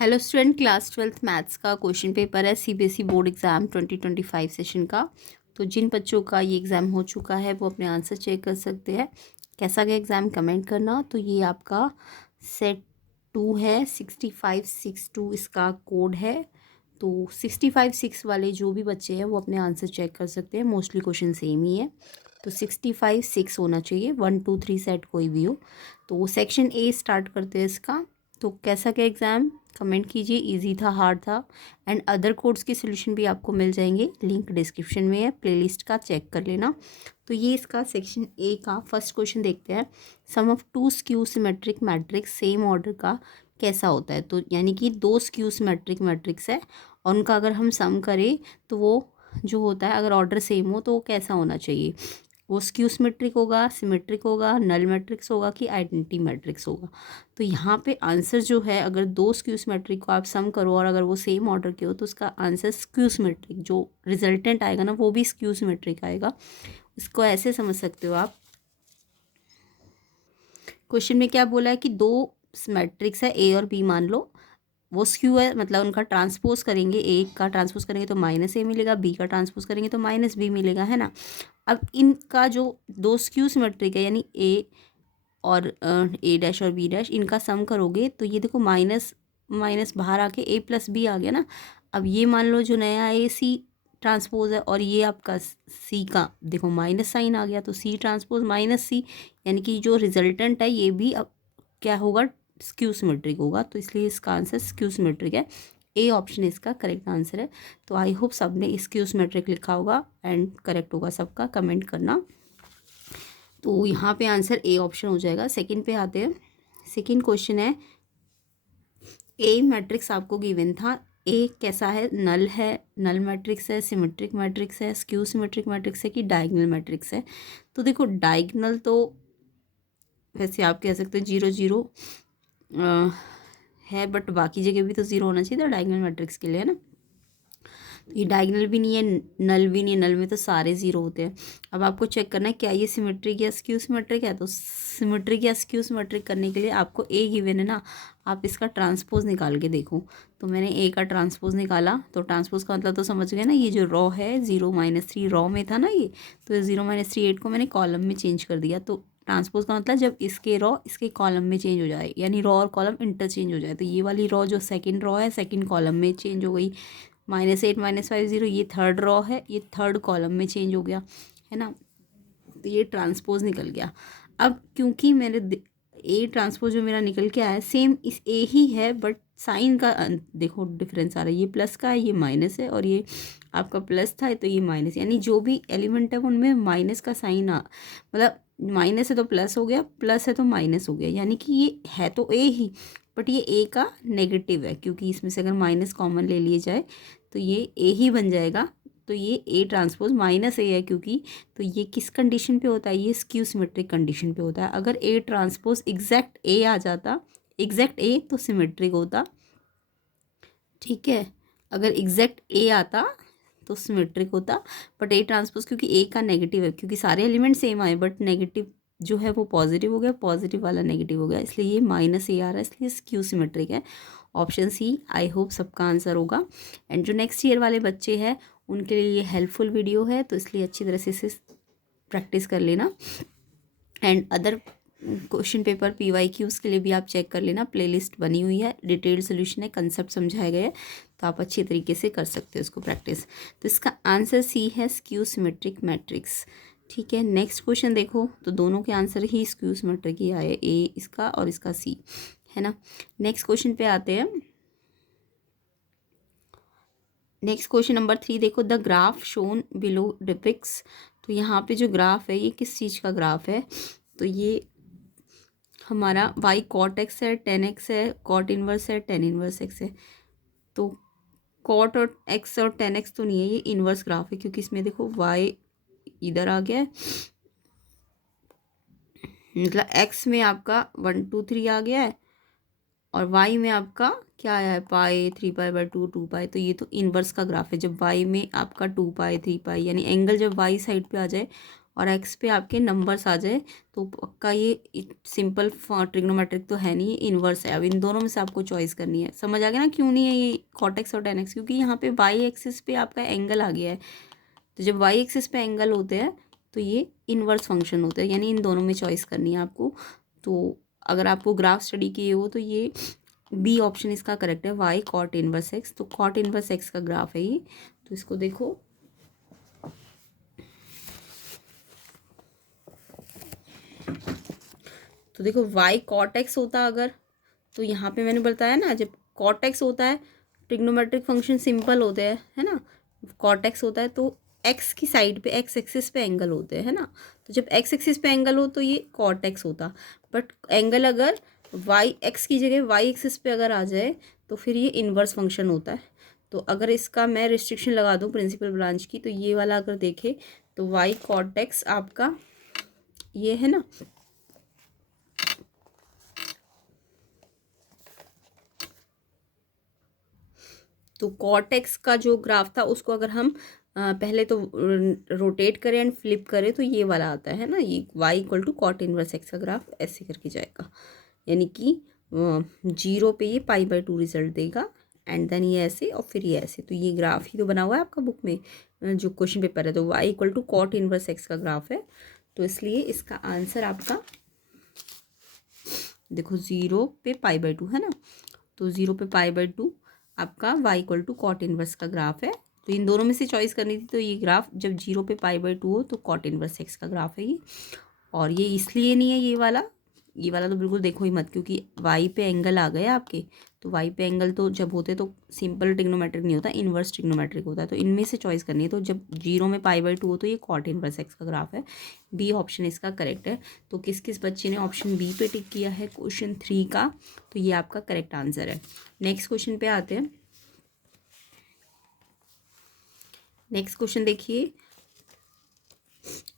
Hello student, class 12th maths का question paper है CBSE board exam 2025 session का। तो जिन बच्चों का ये एग्ज़ाम हो चुका है वो अपने आंसर चेक कर सकते हैं। कैसा गया एग्ज़ाम कमेंट करना। तो ये आपका सेट 2 है, 6562 इसका कोड है। तो 65 6 वाले जो भी बच्चे हैं वो अपने आंसर चेक कर सकते हैं। मोस्टली क्वेश्चन सेम ही है, तो 65 6 होना चाहिए, 1 2 3 सेट कोई भी हो। तो सेक्शन ए स्टार्ट करते हैं इसका। तो कैसा क्या एग्ज़ाम कमेंट कीजिए, इजी था हार्ड था। एंड अदर कोड्स के सोल्यूशन भी आपको मिल जाएंगे, लिंक डिस्क्रिप्शन में है, प्लेलिस्ट का चेक कर लेना। तो ये इसका सेक्शन ए का फर्स्ट क्वेश्चन देखते हैं। Sum of two skew symmetric matrix same order का कैसा होता है। तो यानी कि दो स्क्यू सिमेट्रिक मैट्रिक्स है और उनका अगर हम सम करें तो वो जो होता है, अगर ऑर्डर सेम हो तो वो कैसा होना चाहिए। वो स्क्यू सिमेट्रिक होगा, सिमेट्रिक होगा, नल मैट्रिक्स होगा कि आइडेंटिटी मैट्रिक्स होगा। तो यहाँ पे आंसर जो है, अगर दो स्क्यू सिमेट्रिक को आप सम करो और अगर वो सेम ऑर्डर के हो तो उसका आंसर स्क्यू सिमेट्रिक, जो रिजल्टेंट आएगा ना वो भी स्क्यू सिमेट्रिक आएगा। इसको ऐसे समझ सकते हो आप। क्वेश्चन में क्या बोला है कि दो मैट्रिक्स है ए और बी, मान लो वो स्क्यू है, मतलब उनका ट्रांसपोज करेंगे, ए का ट्रांसपोज करेंगे तो माइनस ए मिलेगा, बी का ट्रांसपोज करेंगे तो माइनस बी मिलेगा, है ना। अब इनका जो दो स्क्यू सिमेट्रिक है, यानी ए और ए डैश और बी डैश, इनका सम करोगे तो ये देखो माइनस माइनस बाहर आके ए प्लस बी आ गया ना। अब ये मान लो जो नया ए सी ट्रांसपोज है और ये आपका सी का देखो माइनस साइन आ गया, तो सी ट्रांसपोज माइनस सी, यानी कि जो रिजल्टेंट है ये भी अब क्या होगा, स्क्यू सिमेट्रिक होगा। तो इसलिए इसका आंसर स्क्यू सिमेट्रिक है। ए ऑप्शन इसका करेक्ट आंसर है। तो आई होप सबने स्क्यू सिमेट्रिक लिखा होगा एंड करेक्ट होगा सबका, कमेंट करना। तो यहाँ पे आंसर ए ऑप्शन हो जाएगा। सेकंड पे आते हैं। सेकंड क्वेश्चन है, ए मैट्रिक्स आपको गिवन था, ए कैसा है, नल है, नल मैट्रिक्स है, सिमेट्रिक मैट्रिक्स है, स्क्यू सिमेट्रिक मैट्रिक्स है कि डायगोनल मैट्रिक्स है। तो देखो डायगोनल तो वैसे आप कह सकते हो 0 0 है, बट बाकी जगह भी तो 0 होना चाहिए था डायगोनल मैट्रिक्स के लिए, है ना। ये डायगोनल भी नहीं है, नल भी नहीं है, नल में तो सारे ज़ीरो होते हैं। अब आपको चेक करना है क्या ये सिमेट्रिक या स्क्यू सिमेट्रिक है। तो सिमेट्रिक या स्क्यू सिमेट्रिक करने के लिए आपको ए गिवन है ना, आप इसका ट्रांसपोज निकाल के देखो। तो मैंने ए का ट्रांसपोज निकाला, तो ट्रांसपोज का मतलब तो समझ गए ना, ये जो रॉ है 0 -3 रॉ में था ना ये, तो 0 -3 8 को मैंने कॉलम में चेंज कर दिया। तो ट्रांसपोज का मतलब जब इसके रॉ इसके कॉलम में चेंज हो जाए, यानी रॉ और कॉलम इंटरचेंज हो जाए। तो ये वाली रॉ जो सेकंड रॉ है सेकंड कॉलम में चेंज हो गई, -8 -5 0, ये थर्ड रॉ है, ये थर्ड कॉलम में चेंज हो गया, है ना। तो ये ट्रांसपोज निकल गया। अब क्योंकि मेरे ए ट्रांसपोज जो मेरा निकल के आया सेम इस ए ही है, बट साइन का देखो डिफरेंस आ रहा है, ये प्लस का है ये माइनस है, और ये आपका प्लस था तो ये माइनस, यानी जो भी एलिमेंट है उनमें माइनस का साइन आ, मतलब माइनस है तो प्लस हो गया, प्लस है तो माइनस हो गया, यानी कि ये है तो ए ही, बट ये ए का नेगेटिव है, क्योंकि इसमें से अगर माइनस कॉमन ले लिए जाए तो ये ए ही बन जाएगा। तो ये ए ट्रांसपोज माइनस ए है, क्योंकि तो ये किस कंडीशन पे होता है, ये स्क्यू सिमेट्रिक कंडीशन पे होता है। अगर ए ट्रांसपोज एग्जैक्ट ए आ जाता, एग्जैक्ट ए, तो सिमेट्रिक होता, ठीक है। अगर एग्जैक्ट ए आता तो सिमेट्रिक होता, बट ए ट्रांसपोज क्योंकि ए का नेगेटिव है, क्योंकि सारे एलिमेंट सेम आए बट नेगेटिव जो है वो पॉजिटिव हो गया, पॉजिटिव वाला नेगेटिव हो गया, इसलिए ये माइनस ए आ रहा है, इसलिए स्क्यू सिमेट्रिक है। ऑप्शन सी आई होप सबका आंसर होगा। एंड जो नेक्स्ट ईयर वाले बच्चे हैं उनके लिए ये हेल्पफुल वीडियो है, तो इसलिए अच्छी तरह से इसे प्रैक्टिस कर लेना। And other question paper PYQs के लिए भी आप चेक कर लेना, प्लेलिस्ट बनी हुई है, डिटेल्ड सोल्यूशन है, कंसेप्ट समझाए गए हैं, तो आप अच्छी तरीके से कर सकते हो इसको प्रैक्टिस। तो इसका आंसर सी है, स्क्यू सिमेट्रिक मैट्रिक्स, ठीक है। नेक्स्ट क्वेश्चन देखो, तो दोनों के आंसर ही स्क्यू सिमेट्रिक ही आए, ए इसका और इसका सी, है ना। नेक्स्ट क्वेश्चन पे आते हैं। नेक्स्ट क्वेश्चन नंबर 3 देखो, the graph shown below depicts. तो यहाँ पे जो ग्राफ है ये किस चीज़ का ग्राफ है, तो ये हमारा y cot x है, tan x है, cot इनवर्स है, tan इनवर्स x है। तो cot और x और tan x तो नहीं है, ये इनवर्स ग्राफ है, क्योंकि इसमें देखो y इधर आ गया है, मतलब x में आपका 1 2 3 आ गया है और y में आपका क्या आया है, पाई 3π/2 2π। तो ये तो इनवर्स का ग्राफ है, जब y में आपका 2π 3π, यानी एंगल जब y साइड पे आ जाए और एक्स पे आपके नंबर्स आ जाए तो पक्का ये सिंपल ट्रिग्नोमेट्रिक तो है नहीं, इन्वर्स है। अब इन दोनों में से आपको चॉइस करनी है। समझ आ गया ना क्यों नहीं है ये कॉट एक्स और टेन एक्स, क्योंकि यहाँ पे वाई एक्सिस पे आपका एंगल आ गया है। तो जब वाई एक्सिस पे एंगल होते हैं तो ये इन्वर्स फंक्शन होते हैं, यानी इन दोनों में चॉइस करनी है आपको। तो अगर आपको ग्राफ स्टडी किए हो तो ये बी ऑप्शन इसका करेक्ट है, वाई कॉट इन्वर्स एक्स। तो कॉट इन्वर्स एक्स का ग्राफ है ये। तो इसको देखो, तो देखो वाई कॉट एक्स होता अगर, तो यहाँ पे मैंने बताया ना जब कॉट एक्स होता है ट्रिग्नोमेट्रिक फंक्शन सिंपल होते हैं, है ना। कॉट एक्स होता है तो एक्स की साइड पे एक्स एक्सिस पे एंगल होते हैं, है ना। तो जब एक्स एक्सिस पे एंगल हो तो ये कॉट एक्स होता, बट एंगल अगर वाई एक्स की जगह वाई एक्सिस पे अगर आ जाए तो फिर ये इन्वर्स फंक्शन होता है। तो अगर इसका मैं रिस्ट्रिक्शन लगा दूँ प्रिंसिपल ब्रांच की, तो ये वाला अगर देखे तो वाई कॉट एक्स आपका ये है ना, तो कॉट एक्स का जो ग्राफ था उसको अगर हम पहले तो रोटेट करें एंड फ्लिप करें तो ये वाला आता है ना, ये Y equal to cot inverse X का ग्राफ ऐसे करके जाएगा, यानी कि 0 पे ये π/2 रिजल्ट देगा एंड देन ये ऐसे और फिर ये ऐसे। तो ये ग्राफ ही तो बना हुआ है आपका बुक में जो क्वेश्चन पेपर है, तो Y equal to cot inverse X का ग्राफ है। तो इसलिए इसका आंसर आपका देखो 0 पे π/2 है ना, तो 0 पे π/2 आपका y equal to cot inverse का ग्राफ है। तो इन दोनों में से चॉइस करनी थी, तो ये ग्राफ जब 0 पे π/2 हो तो कॉट इन्वर्स एक्स का ग्राफ है ये। और ये इसलिए नहीं है ये वाला तो बिल्कुल देखो ही मत, क्योंकि y पे एंगल आ गया आपके। तो y पे एंगल तो जब होते तो सिंपल ट्रिग्नोमेट्रिक नहीं होता, इन्वर्स ट्रिग्नोमेट्रिक होता है। तो इनमें से चॉइस करनी है, तो जब 0 में π/2 हो तो ये कॉट इन्वर्स एक्स का ग्राफ है। बी ऑप्शन इसका करेक्ट है। तो किस किस बच्चे ने ऑप्शन बी पे टिक किया है क्वेश्चन 3 का, तो ये आपका करेक्ट आंसर है। नेक्स्ट क्वेश्चन पे आते हैं। नेक्स्ट क्वेश्चन देखिए,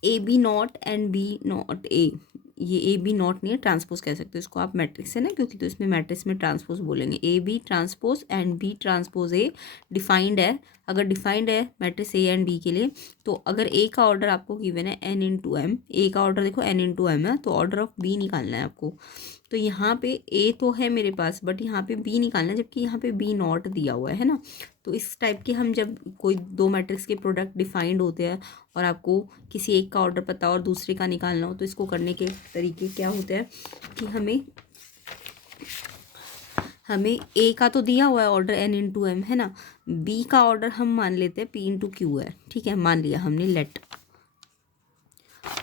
A B not and B not A, ये ए बी नॉट नहीं है, ट्रांसपोज कह सकते हो इसको आप, मैट्रिक्स है ना, क्योंकि तो इसमें मैट्रिक्स में ट्रांसपोज बोलेंगे। A B transpose and B transpose A defined है। अगर डिफाइंड है मैट्रिक्स ए एंड बी के लिए, तो अगर ए का ऑर्डर आपको गिवन है n इंटू एम, ए का ऑर्डर देखो n इंटू एम है, तो ऑर्डर ऑफ बी निकालना है आपको। तो यहाँ पे ए तो है मेरे पास, बट यहाँ पे बी निकालना है, जबकि यहाँ पे बी नॉट दिया हुआ है ना। तो इस टाइप के हम जब कोई दो मैट्रिक्स के प्रोडक्ट डिफाइंड होते हैं और आपको किसी एक का ऑर्डर पता और दूसरे का निकालना हो, तो इसको करने के तरीके क्या होते हैं कि हमें ए का तो दिया हुआ है ऑर्डर n इंटू एम, है ना। बी का ऑर्डर हम मान लेते हैं p इंटू क्यू है, ठीक है, मान लिया हमने लेट।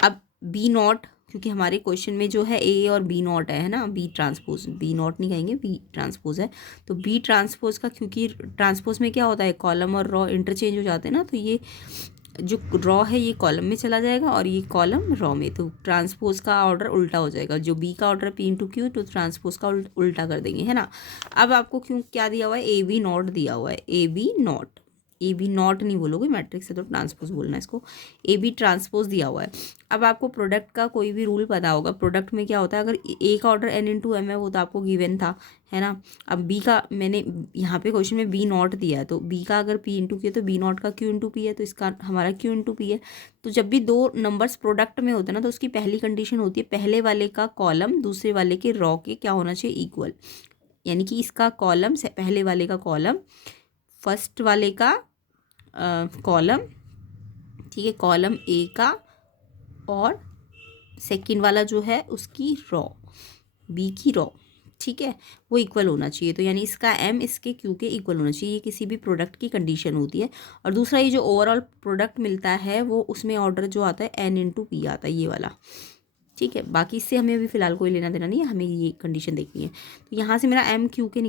अब बी नॉट, क्योंकि हमारे क्वेश्चन में जो है ए और बी नॉट है ना, बी ट्रांसपोज, बी नॉट नहीं कहेंगे, बी ट्रांसपोज है। तो बी ट्रांसपोज का, क्योंकि ट्रांसपोज में क्या होता है कॉलम और रॉ इंटरचेंज हो जाते हैं ना, तो ये जो रॉ है ये कॉलम में चला जाएगा और ये कॉलम रॉ में, तो ट्रांसपोज का ऑर्डर उल्टा हो जाएगा। जो बी का ऑर्डर पी इंटू क्यू, तो ट्रांसपोज का उल्टा कर देंगे, है ना। अब आपको क्यों क्या दिया हुआ है, ए बी नॉट दिया हुआ है, A B not, A B not नहीं बोलोगे मैट्रिक्स है तो ट्रांसपोज बोलना है इसको, ए बी ट्रांसपोज दिया हुआ है। अब आपको प्रोडक्ट का कोई भी रूल पता होगा, प्रोडक्ट में क्या होता है, अगर ए का ऑर्डर n इंटू एम है वो तो आपको गिवन था, है ना। अब बी का मैंने यहाँ पे क्वेश्चन में बी नॉट दिया है, तो बी का अगर पी इंटू किया तो बी नॉट का क्यू इंटू पी है, तो इसका हमारा क्यू इंटू पी है। तो जब भी दो नंबर्स प्रोडक्ट में होते हैं ना, तो उसकी पहली कंडीशन होती है पहले वाले का कॉलम दूसरे वाले के रॉ के क्या होना चाहिए, इक्वल। यानी कि इसका कॉलम से पहले वाले का कॉलम फर्स्ट वाले का कॉलम, ठीक है, कॉलम ए का और सेकंड वाला जो है उसकी रॉ, बी की रॉ, ठीक है, वो इक्वल होना चाहिए। तो यानी इसका एम इसके क्यू के इक्वल होना चाहिए, ये किसी भी प्रोडक्ट की कंडीशन होती है। और दूसरा ये जो ओवरऑल प्रोडक्ट मिलता है वो उसमें ऑर्डर जो आता है एन इंटू पी आता है, ये वाला, ठीक है। बाकी इससे हमें अभी फ़िलहाल कोई लेना देना नहीं है, हमें ये कंडीशन देखनी है। तो यहाँ से मेरा एम क्यू के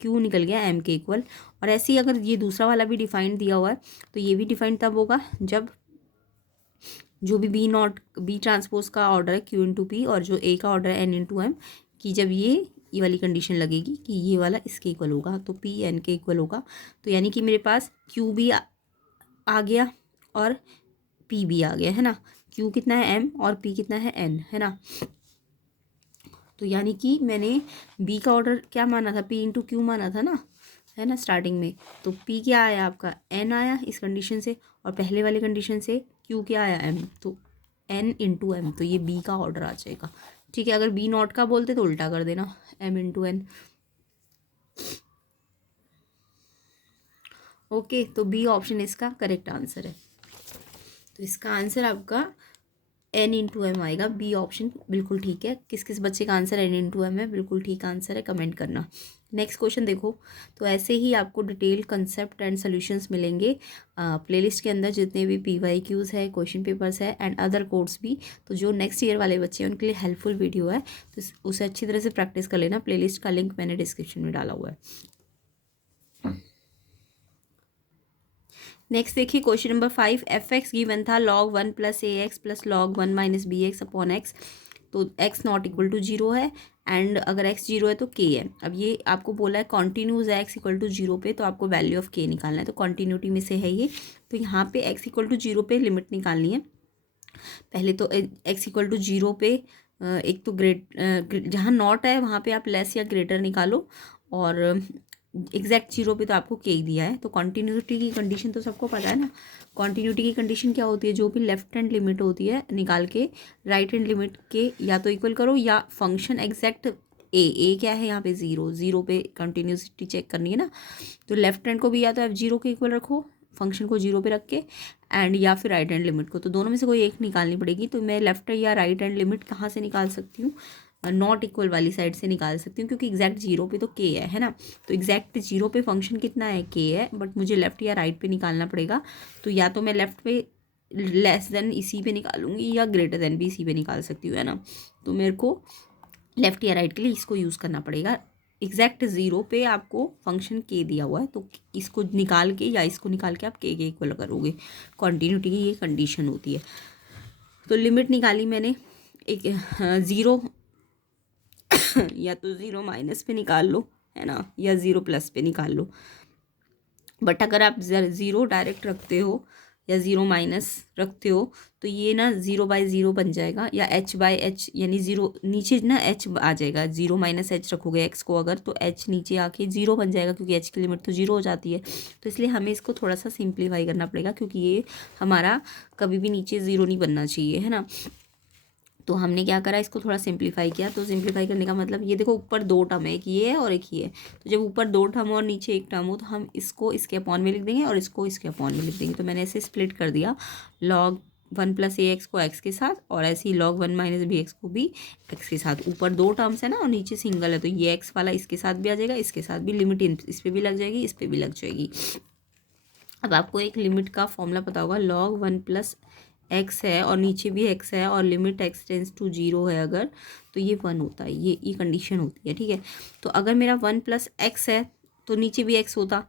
क्यू निकल गया एम के इक्वल। और ऐसे ही अगर ये दूसरा वाला भी डिफाइंड दिया हुआ है, तो ये भी डिफाइंड तब होगा जब जो भी बी नॉट बी ट्रांसपोज का ऑर्डर है क्यू इंटू पी और जो ए का ऑर्डर है एन इंटू एम, कि जब ये वाली कंडीशन लगेगी कि ये वाला इसके इक्वल होगा, तो पी एन के इक्वल होगा। तो यानी कि मेरे पास क्यू भी आ गया और पी भी आ गया, है ना। क्यू कितना है एम और पी कितना है एन, है ना। तो यानी कि मैंने बी का ऑर्डर क्या माना था, पी इंटू क्यू माना था ना, है ना, स्टार्टिंग में। तो पी क्या आया आपका एन आया इस कंडीशन से, और पहले वाले कंडीशन से क्यू क्या आया एम। तो n इंटू एम, तो ये बी का ऑर्डर आ जाएगा। ठीक है, अगर बी नॉट का बोलते तो उल्टा कर देना, m इंटू एन। ओके, तो बी ऑप्शन इसका करेक्ट आंसर है। तो इसका आंसर आपका n इंटू एम आएगा, बी ऑप्शन बिल्कुल ठीक है। किस किस बच्चे का आंसर n इंटू एम है, बिल्कुल ठीक आंसर है, कमेंट करना। नेक्स्ट क्वेश्चन देखो। तो ऐसे ही आपको डिटेल कंसेप्ट एंड सॉल्यूशंस मिलेंगे प्लेलिस्ट के अंदर, जितने भी PYQs है, क्वेश्चन पेपर्स है एंड अदर कोड्स भी। तो जो नेक्स्ट ईयर वाले बच्चे हैं उनके लिए हेल्पफुल वीडियो है, तो उसे अच्छी तरह से प्रैक्टिस कर लेना। प्लेलिस्ट का लिंक मैंने डिस्क्रिप्शन में डाला हुआ है। नेक्स्ट देखिए क्वेश्चन नंबर 5, f(x) गिवन था log 1 plus ax plus log 1 minus bx upon x. तो x नॉट इक्वल टू 0 है एंड अगर x 0 है तो k है। अब ये आपको बोला है कॉन्टीन्यूज है x इक्वल टू 0 पे, तो आपको वैल्यू ऑफ k निकालना है। तो कॉन्टीन्यूटी में से है ये, तो यहाँ पे x इक्वल टू 0 पे लिमिट निकालनी है। पहले तो x इक्वल टू 0 पे एक तो जहाँ नॉट है वहाँ पे आप लेस या ग्रेटर निकालो, और एग्जैक्ट 0 पे तो आपको के ही दिया है। तो कॉन्टीन्यूटी की कंडीशन तो सबको पता है ना। कॉन्टीन्यूटी की कंडीशन क्या होती है, जो भी लेफ्ट हैंड लिमिट होती है निकाल के राइट हैंड लिमिट के या तो इक्वल करो, या फंक्शन एग्जैक्ट ए क्या है यहाँ पे 0 पे कंटिन्यूसिटी चेक करनी है ना। तो लेफ्ट हैंड को भी या तो f0 के इक्वल रखो, फंक्शन को 0 पे रख के, एंड या फिर राइट हैंड लिमिट को, तो दोनों में से कोई एक निकालनी पड़ेगी। तो मैं लेफ्ट या राइट हैंड लिमिट कहाँ से निकाल सकती हूँ, नॉट इक्वल वाली साइड से निकाल सकती हूँ, क्योंकि एग्जैक्ट 0 पे तो के है ना। तो एग्जैक्ट 0 पे फंक्शन कितना है, के है, बट मुझे लेफ्ट या राइट पे निकालना पड़ेगा। तो या तो मैं लेफ्ट पे लेस देन इसी पे निकालूंगी, या ग्रेटर देन भी इसी पे निकाल सकती हूँ, है ना। तो मेरे को लेफ्ट या राइट के लिए इसको यूज़ करना पड़ेगा। एग्जैक्ट 0 पे आपको फंक्शन के दिया हुआ है, तो इसको निकाल के या इसको निकाल के आप के इक्वल करोगे। कॉन्टीन्यूटी की ये कंडीशन होती है। तो लिमिट निकाली मैंने, एक 0 या तो 0 माइनस पे निकाल लो, है ना, या 0 प्लस पे निकाल लो। बट अगर आप 0 डायरेक्ट रखते हो या 0 माइनस रखते हो, तो ये ना 0/0 बन जाएगा, या h/h, यानी 0 नीचे ना h आ जाएगा। 0 माइनस h रखोगे x को अगर, तो h नीचे आके 0 बन जाएगा, क्योंकि h की लिमिट तो 0 हो जाती है। तो इसलिए हमें इसको थोड़ा सा सिंप्लीफाई करना पड़ेगा, क्योंकि ये हमारा कभी भी नीचे 0 नहीं बनना चाहिए, है ना। तो हमने क्या करा, इसको थोड़ा सिंप्लीफाई किया। तो सिंप्लीफाई करने का मतलब ये देखो, ऊपर 2 टर्म है, एक ये है और एक ये है। तो जब ऊपर 2 टर्म और नीचे एक टर्म हो, तो हम इसको इसके अपॉन में लिख देंगे और इसको इसके अपॉन में लिख देंगे। तो मैंने ऐसे स्प्लिट कर दिया, log 1 प्लस ax को x के साथ, और ऐसे ही log 1 माइनस bx को भी x के साथ। ऊपर 2 टर्म्स है ना और नीचे सिंगल है, तो ये x वाला इसके साथ भी आ जाएगा, इसके साथ भी लिमिट इस पर भी लग जाएगी, इस पर भी लग जाएगी। अब आपको एक लिमिट का फॉर्मूला पता होगा, log 1 प्लस x है और नीचे भी x है, और लिमिट x टेंस टू 0 है अगर, तो ये 1 होता है। ये कंडीशन होती है, ठीक है। तो अगर मेरा 1 प्लस x है तो नीचे भी x होता,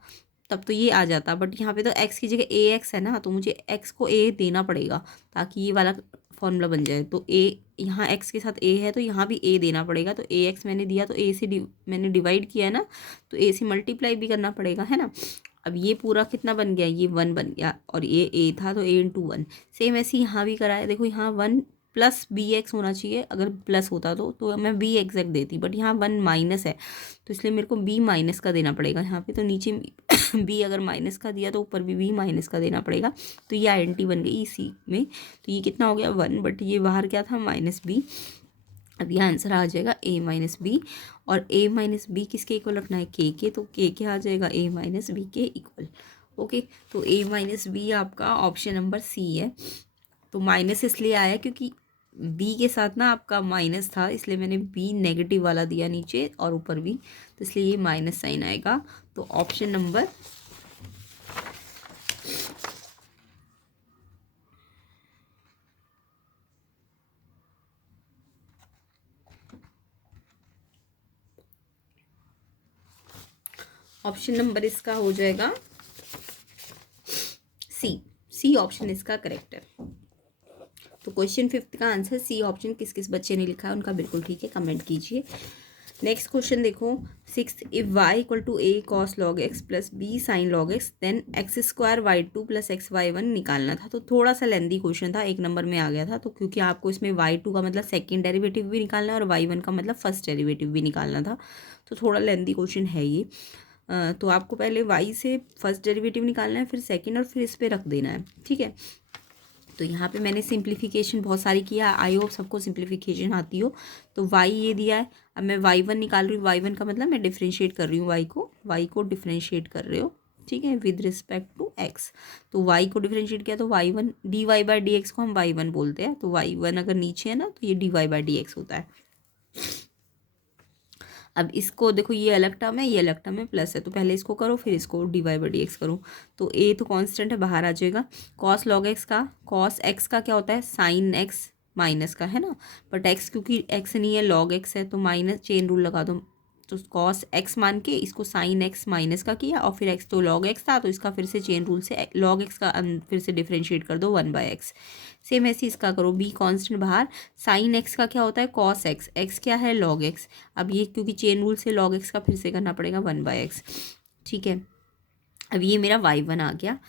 तब तो ये आ जाता। बट यहाँ पे तो x की जगह ax है ना, तो मुझे x को a देना पड़ेगा ताकि ये वाला फॉर्मूला बन जाए। तो a यहाँ x के साथ a है, तो यहाँ भी a देना पड़ेगा। तो ax मैंने दिया, तो a से मैंने डिवाइड किया है ना, तो a से मल्टीप्लाई भी करना पड़ेगा, है ना। अब ये पूरा कितना बन गया, ये 1 बन गया, और ये a था तो a इंटू 1। सेम ऐसे यहाँ भी करा है, देखो यहाँ 1 प्लस bx होना चाहिए, अगर प्लस होता तो मैं b एग्जैक्ट देती, बट यहाँ 1 माइनस है, तो इसलिए मेरे को b माइनस का देना पड़ेगा यहाँ पे। तो नीचे b अगर माइनस का दिया तो ऊपर भी b माइनस का देना पड़ेगा। तो ये आइडेंटिटी बन गई इसी में। तो ये कितना हो गया 1, बट ये बाहर क्या था -b। अब यह आंसर आ जाएगा a माइनस बी, और a माइनस बी किसके इक्वल रखना है, k के, तो k क्या आ जाएगा a माइनस बी के इक्वल। ओके, तो a माइनस बी आपका ऑप्शन नंबर सी है। तो माइनस इसलिए आया क्योंकि b के साथ ना आपका माइनस था, इसलिए मैंने b नेगेटिव वाला दिया नीचे और ऊपर भी, तो इसलिए ये माइनस साइन आएगा। तो ऑप्शन नंबर इसका हो जाएगा सी ऑप्शन इसका करेक्ट है। तो क्वेश्चन 5 का आंसर सी ऑप्शन। किस किस बच्चे ने लिखा है उनका बिल्कुल ठीक है, कमेंट कीजिए। नेक्स्ट क्वेश्चन देखो 6, if y equal to a cos log x plus b sin log x then x² y2 plus xy1 निकालना था। तो थोड़ा सा लेंदी क्वेश्चन था, 1 नंबर में आ गया था। तो क्योंकि आपको इसमें y2 का मतलब सेकंड डेरिवेटिव भी निकालना है और y1 का मतलब फर्स्ट डेरिवेटिव भी निकालना था, तो थोड़ा लेंदी क्वेश्चन है ये। तो आपको पहले y से फर्स्ट डेरिवेटिव निकालना है, फिर सेकंड, और फिर इस पर रख देना है, ठीक है। तो यहाँ पे मैंने सिंप्लीफिकेशन बहुत सारी किया, आई होप सबको सिंप्लीफिकेशन आती हो। तो y ये दिया है, अब मैं y1 निकाल रही हूँ। y1 का मतलब मैं डिफ्रेंशिएट कर रही हूँ y को डिफ्रेंशिएट कर रहे हो, ठीक है, विद रिस्पेक्ट टू x। तो y को डिफ्रेंशिएट किया तो y1 dy/dx को हम y1 बोलते हैं। तो y1 अगर नीचे है ना तो ये dy/dx होता है। अब इसको देखो, ये अलग टर्म है, ये अलग टर्म है, प्लस है, तो पहले इसको करो फिर इसको dy/dx करो। तो a तो कांस्टेंट है, बाहर आ जाएगा। cos log x का, cos x का क्या होता है, sin x माइनस का, है ना। बट x क्योंकि x नहीं है, log x है, तो माइनस, चेन रूल लगा दो। तो cos x मान के इसको sin x माइनस का किया, और फिर x तो log x था, तो इसका फिर से चेन रूल से log x का फिर से डिफ्रेंशिएट कर दो 1/x। सेम ऐसे इसका करो, b कांस्टेंट बाहर, sin x का क्या होता है, cos x, x क्या है, log x। अब ये क्योंकि चेन रूल से log x का फिर से करना पड़ेगा 1/x, ठीक है। अब ये मेरा y1 आ गया।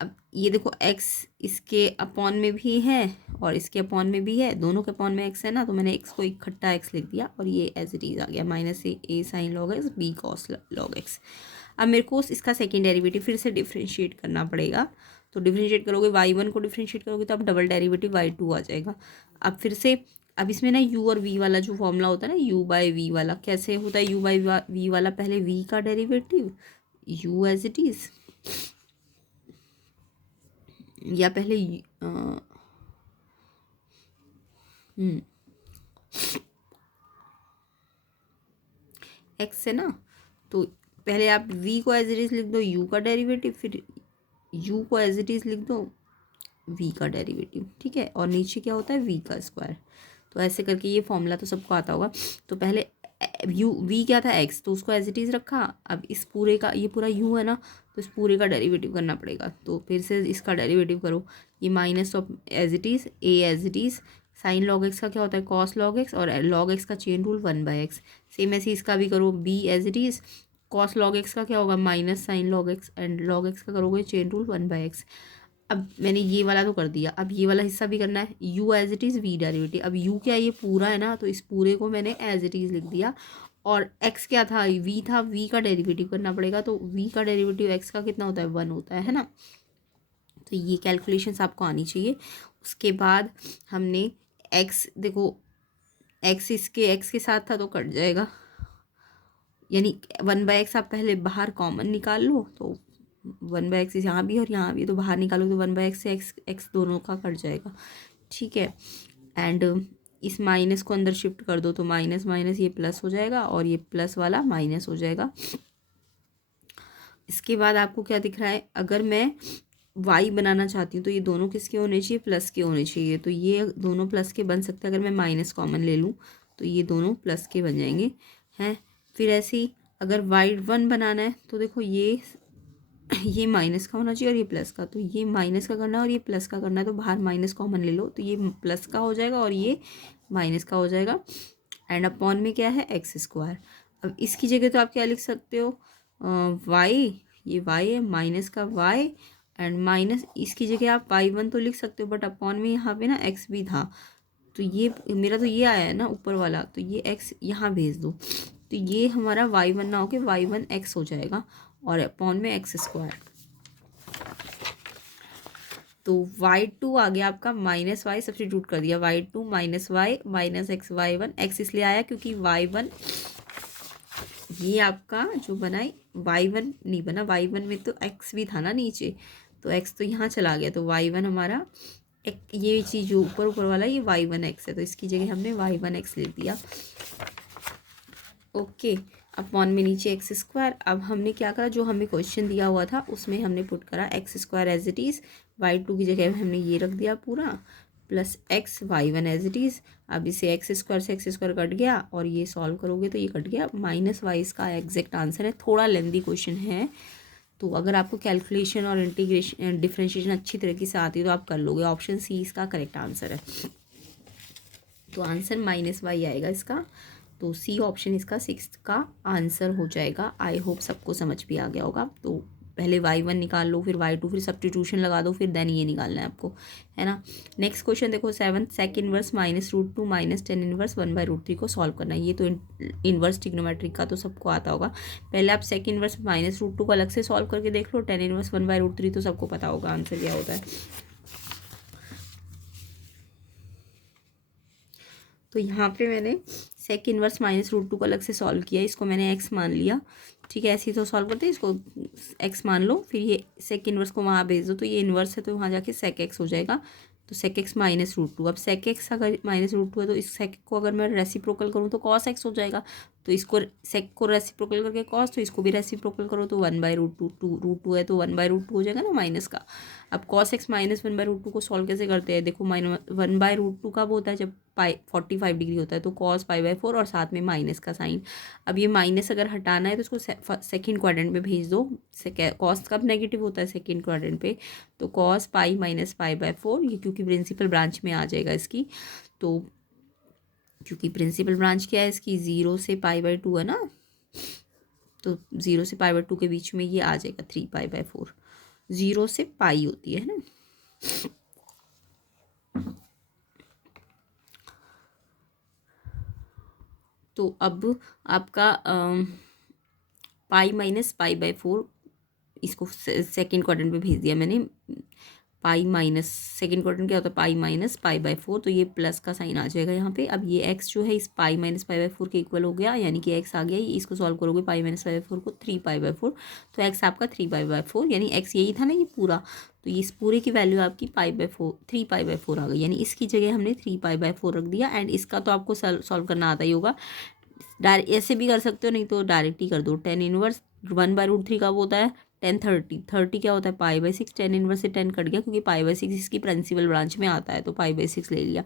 अब ये देखो x इसके अपॉन में भी है और इसके अपॉन में भी है, दोनों के अपॉन में x है ना, तो मैंने x को इकट्ठा x लिख दिया और ये एज इट इज़ आ गया, minus a sin log x b cos log x। अब मेरे को इसका सेकेंड डेरिवेटिव फिर से डिफ्रेंशिएट करना पड़ेगा। तो डिफ्रेंशिएट करोगे, y1 को डिफ्रेंशिएट करोगे तो अब डबल डेरिवेटिव y2 आ जाएगा। अब फिर से, अब इसमें ना u और v वाला जो फॉर्मूला होता है ना, u/v वाला, कैसे होता है u/v वाला, पहले v का derivative u as it is, या पहले x है ना, तो पहले आप v को एज इट इज़ लिख दो u का डेरिवेटिव, फिर u को एज इट इज़ लिख दो v का डेरिवेटिव, ठीक है, और नीचे क्या होता है v का स्क्वायर। तो ऐसे करके, ये फॉर्मूला तो सबको आता होगा। तो पहले v क्या था x, तो उसको एज इट इज़ रखा। अब इस पूरे का, ये पूरा u है ना, तो इस पूरे का डेरिवेटिव करना पड़ेगा। तो फिर से इसका डेरिवेटिव करो, ये minus of as it is a as it is, sine log x का क्या होता है, cos log x, और log x का चेन रूल 1/x। सेम ऐसे इसका भी करो, b as it is, cos log x का क्या होगा, minus sine log x, and log x का करोगे चेन रूल 1/x। अब मैंने ये वाला तो कर दिया, अब ये वाला हिस्सा भी करना है, u as it is v derivative. अब u क्या है, ये पूरा है ना, तो इस पूरे को मैंने एज इट इज़ लिख दिया। और x क्या था, v था, v का डेरिवेटिव करना पड़ेगा। तो v का डेरिवेटिव x का कितना होता है, 1 होता है ना। तो ये कैलकुलेशंस आपको आनी चाहिए। उसके बाद हमने x, देखो x इसके x के साथ था तो कट जाएगा, यानी 1/x आप पहले बाहर कॉमन निकाल लो, तो 1/x यहाँ भी और यहाँ भी, तो बाहर निकालो तो 1/x से x दोनों का कट जाएगा, ठीक है। एंड इस माइनस को अंदर शिफ्ट कर दो, तो माइनस माइनस ये प्लस हो जाएगा और ये प्लस वाला माइनस हो जाएगा। इसके बाद आपको क्या दिख रहा है, अगर मैं y बनाना चाहती हूँ तो ये दोनों किसके होने चाहिए, प्लस के होने चाहिए। तो ये दोनों प्लस के बन सकते हैं, अगर मैं माइनस कॉमन ले लूँ तो ये दोनों प्लस के बन जाएंगे, हैं। फिर ऐसे ही अगर y1 बनाना है तो देखो, ये माइनस का होना चाहिए और ये प्लस का, तो ये माइनस का करना है और ये प्लस का करना है, तो बाहर माइनस कॉमन ले लो, तो ये प्लस का हो जाएगा और ये माइनस का हो जाएगा। एंड अपॉन में क्या है, एक्स स्क्वायर। अब इसकी जगह तो आप क्या लिख सकते हो, वाई, ये वाई है, माइनस का वाई, एंड माइनस इसकी जगह आप y1 तो लिख सकते हो, बट अपॉन में यहाँ पे ना x भी था, तो ये मेरा तो ये आया है ना ऊपर वाला, तो ये x यहाँ भेज दो, तो ये हमारा y1 ना होके y1x हो जाएगा, और अपॉन में एक्स स्क्वायर। तो y2 आ गया आपका, माइनस वाई सब्स्टिट्यूट कर दिया, y2 minus y minus x, y1 x इसलिए आया क्योंकि y1 ये आपका जो बना है y1 नहीं बना, y1 में तो x भी था ना नीचे, तो x तो यहाँ चला गया, तो y1 हमारा एक, ये चीज़ जो ऊपर ऊपर वाला ये y1x है, तो इसकी जगह हमने y1x लिख दिया, ओके। अपॉन में नीचे एक्स स्क्वायर। अब हमने क्या करा, जो हमें क्वेश्चन दिया हुआ था उसमें हमने पुट करा x square as it is, y2 की जगह हमने ये रख दिया पूरा, plus x y1 as it is. अब इसे एक्स स्क्वायर से एक्स स्क्वायर कट गया और ये सॉल्व करोगे तो ये कट गया, माइनस वाई इसका एग्जैक्ट आंसर है। थोड़ा लेंदी क्वेश्चन है, तो अगर आपको कैलकुलेशन और इंटीग्रेशन डिफ्रेंशिएशन अच्छी तरीके से आती है तो आप कर लोगे। ऑप्शन सी इसका करेक्ट आंसर है, तो आंसर माइनस वाई आएगा इसका, तो सी ऑप्शन इसका 6 का आंसर हो जाएगा। आई होप सबको समझ भी आ गया होगा। तो पहले y1 निकाल लो, फिर y2, फिर सब्स्टिट्यूशन लगा दो, फिर देन ये निकालना है आपको, है ना। नेक्स्ट क्वेश्चन देखो 7, sec inverse -√2 minus tan inverse 1/√3 को सॉल्व करना है। ये तो इनवर्स ट्रिग्नोमेट्रिक का तो सबको आता होगा। पहले आप सेक इनवर्स -√2 को अलग से सॉल्व करके देख लो, टेन इनवर्स 1/√3 तो सबको पता होगा आंसर क्या होता है। तो यहाँ पे मैंने सेक इन्वर्स -√2 को अलग से सॉल्व किया, इसको मैंने एक्स मान लिया, ठीक है। ऐसे ही तो सॉल्व करते हैं, इसको एक्स मान लो, फिर ये सेक इन्वर्स को वहाँ भेज दो, तो ये इन्वर्स है तो वहाँ जाके सेक एक्स हो जाएगा, तो सेक एक्स -√2। अब सेक एक्स अगर -√2 है तो इस सेक को अगर मैं रेसिप्रोकल करूँ तो कॉस एक्स हो जाएगा, तो इसको सेक को रेसिप्रोकल करके कॉस, तो इसको भी रेसिप्रोकल करो तो 1/√2, √2 है तो 1/√2 हो जाएगा ना माइनस का। अब कॉस एक्स -1/√2 को सॉल्व कैसे करते हैं, देखो 1/√2 कब होता है, जब पाई 45 डिग्री होता है, तो कॉस π/4 और साथ में माइनस का साइन। अब ये माइनस अगर हटाना है तो इसको सेकेंड क्वाड्रेंट में भेज दो, कॉस कब नेगेटिव होता है सेकेंड क्वाड्रेंट पे, तो कॉस पाई माइनस π/4, ये क्योंकि प्रिंसिपल ब्रांच में आ जाएगा इसकी, तो क्योंकि प्रिंसिपल ब्रांच क्या है इसकी 0 से π/2 है ना, तो 0 से π/2 के बीच में ये आ जाएगा 3π/4, 0 से पाई होती है ना। तो अब आपका पाई माइनस π/4, इसको सेकेंड क्वाड्रेंट में भेज दिया मैंने, पाई माइनस सेकेंड क्वाड्रेंट क्या होता है पाई माइनस π/4, तो ये प्लस का साइन आ जाएगा यहाँ पे। अब ये एक्स जो है इस पाई माइनस π/4 के इक्वल हो गया, यानी कि एक्स आ गया, ये इसको सॉल्व करोगे पाई माइनस π/4 को 3π/4, तो एक्स आपका 3π/4, यानी एक्स यही था ना ये पूरा, तो इस पूरे की वैल्यू आपकी π/4 3π/4 आ गई, यानी इसकी जगह हमने 3π/4 रख दिया। एंड इसका तो आपको सॉल्व करना आता ही होगा, डायरेक्ट ऐसे भी कर सकते हो, नहीं तो डायरेक्ट ही कर दो। 10 इनवर्स 1/√3 कब होता है 10 30 क्या होता है π/6, 10 इनवर्स से 10 कट गया क्योंकि π/6 इसकी प्रिंसिपल ब्रांच में आता है, तो π/6 ले लिया।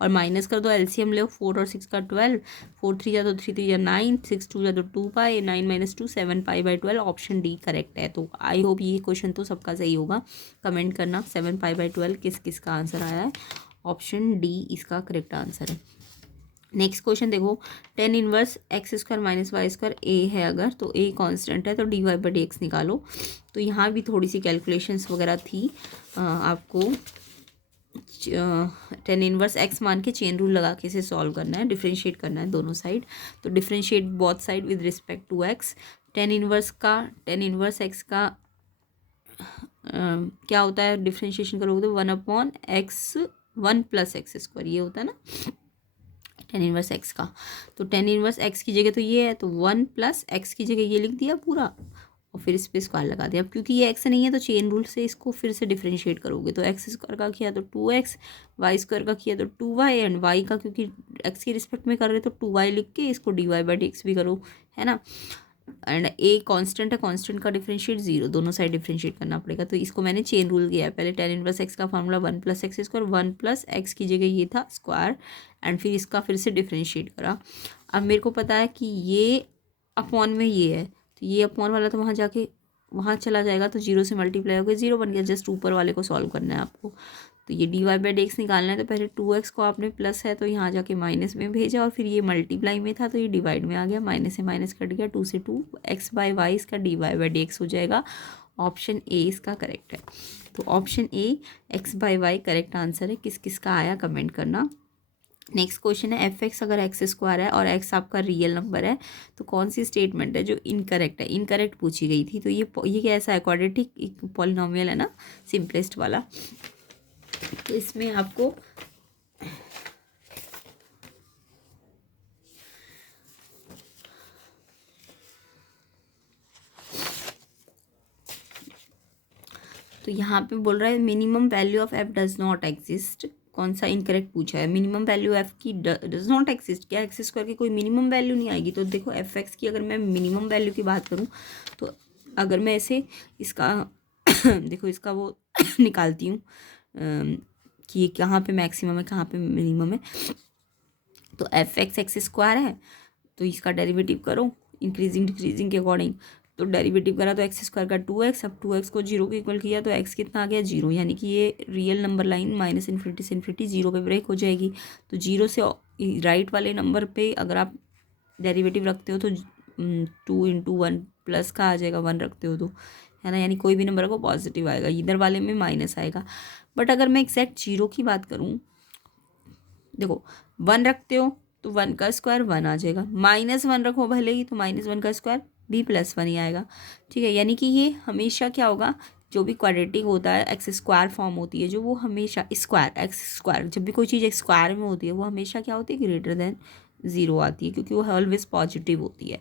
और माइनस कर दो, एलसीएम ले 4 और 6 का 12, 4 3 जा तो 3 3 जा 9, 6 2 जा तो 2π, 9 - 2 7π/12, ऑप्शन डी करेक्ट है। तो आई होप ये क्वेश्चन तो सबका सही होगा, कमेंट करना 7π/12 किस किस का आंसर आया है, ऑप्शन डी इसका करेक्ट आंसर है। नेक्स्ट क्वेश्चन देखो, 10 इनवर्स x² - y² ए है अगर, तो ए कांस्टेंट है तो dy/dx निकालो। तो यहाँ भी थोड़ी सी कैलकुलेशंस वगैरह थी, आपको 10 इनवर्स x मान के चेन रूल लगा के इसे सॉल्व करना है, डिफ्रेंशिएट करना है दोनों साइड, तो differentiate both side with respect to x। 10 inverse x का क्या होता है, डिफ्रेंशिएशन करोगे तो 1/x1 + x², ये होता है ना 10 इनवर्स x का। तो 10 इनवर्स x की जगह तो ये है, तो 1 + x की जगह ये लिख दिया पूरा, और फिर इस पर स्क्वायर लगा दिया। अब क्योंकि ये x नहीं है तो चेन रूल से इसको फिर से डिफ्रेंशिएट करोगे, तो x² का किया तो 2x, y² का किया तो 2y, एंड y का क्योंकि x के रिस्पेक्ट में कर रहे तो 2y लिख के इसको dy/dx भी करो, है ना। एंड ए कांस्टेंट है, कांस्टेंट का डिफरेंशिएट 0, दोनों साइड डिफरेंशिएट करना पड़ेगा, तो इसको मैंने चेन रूल किया है। पहले 10 इनवर्स x का फार्मूला 1 + x², 1 + x की जगह ये था स्क्वायर, एंड फिर इसका फिर से डिफरेंशिएट करा। अब मेरे को पता है कि ये अपॉन में ये है, तो ये अपॉन वाला तो वहाँ जाके वहाँ चला जाएगा, तो 0 से मल्टीप्लाई हो गया 0 बन गया, जस्ट ऊपर वाले को सॉल्व करना है आपको। तो ये dy/dx निकालना है, तो पहले 2x को आपने प्लस है तो यहाँ जाके माइनस में भेजा, और फिर ये मल्टीप्लाई में था तो ये डिवाइड में आ गया, माइनस से माइनस कट गया, 2 से 2 x/y इसका dy/dx हो जाएगा, ऑप्शन ए इसका करेक्ट है। तो option A x/y correct answer है। किस किस का आया कमेंट करना। नेक्स्ट क्वेश्चन है, f(x) अगर x² है और x आपका रियल नंबर है तो कौन सी स्टेटमेंट है जो इनकरेक्ट है, इनकरेक्ट पूछी गई थी। तो ये कैसा है, क्वाड्रेटिक पॉलिनोमियल है ना, सिंपलेस्ट वाला। तो इसमें आपको तो यहाँ पे बोल रहा है minimum value of f does not exist, कौन सा इनकरेक्ट पूछा है। मिनिमम वैल्यू f की डज नॉट एग्जिस्ट, क्या x² की कोई मिनिमम वैल्यू नहीं आएगी। तो देखो f(x) की अगर मैं मिनिमम वैल्यू की बात करूँ तो अगर मैं ऐसे इसका देखो इसका वो निकालती हूँ कि ये कहाँ पे मैक्सिमम है कहाँ पे मिनिमम है। तो f(x) x² है तो इसका डेरिवेटिव करो इंक्रीजिंग डिक्रीजिंग के अकॉर्डिंग, तो डेरिवेटिव करा तो x² का 2x, अब 2x को 0 के इक्वल किया तो x कितना आ गया 0, यानी कि ये रियल नंबर लाइन -∞ से ∞ 0 पे ब्रेक हो जाएगी। तो 0 से राइट वाले नंबर पे अगर आप डेरिवेटिव रखते हो तो 2 × 1 प्लस का आ जाएगा, 1 रखते हो तो, है ना, यानी कोई भी नंबर को पॉजिटिव आएगा, इधर वाले में माइनस आएगा। बट अगर मैं एग्जैक्ट 0 की बात करूँ, देखो 1 रखते हो तो 1 का स्क्वायर 1 आ जाएगा, -1 रखो भले ही तो -1 का स्क्वायर भी +1 ही आएगा, ठीक है। यानी कि ये हमेशा क्या होगा जो भी क्वाड्रेटिक होता है एक्स स्क्वायर फॉर्म होती है जो, वो हमेशा स्क्वायर एक्स स्क्वायर, जब भी कोई चीज़ एक स्क्वायर में होती है वो हमेशा क्या होती है, ग्रेटर देन ज़ीरो आती है, क्योंकि वो ऑलवेज पॉजिटिव होती है।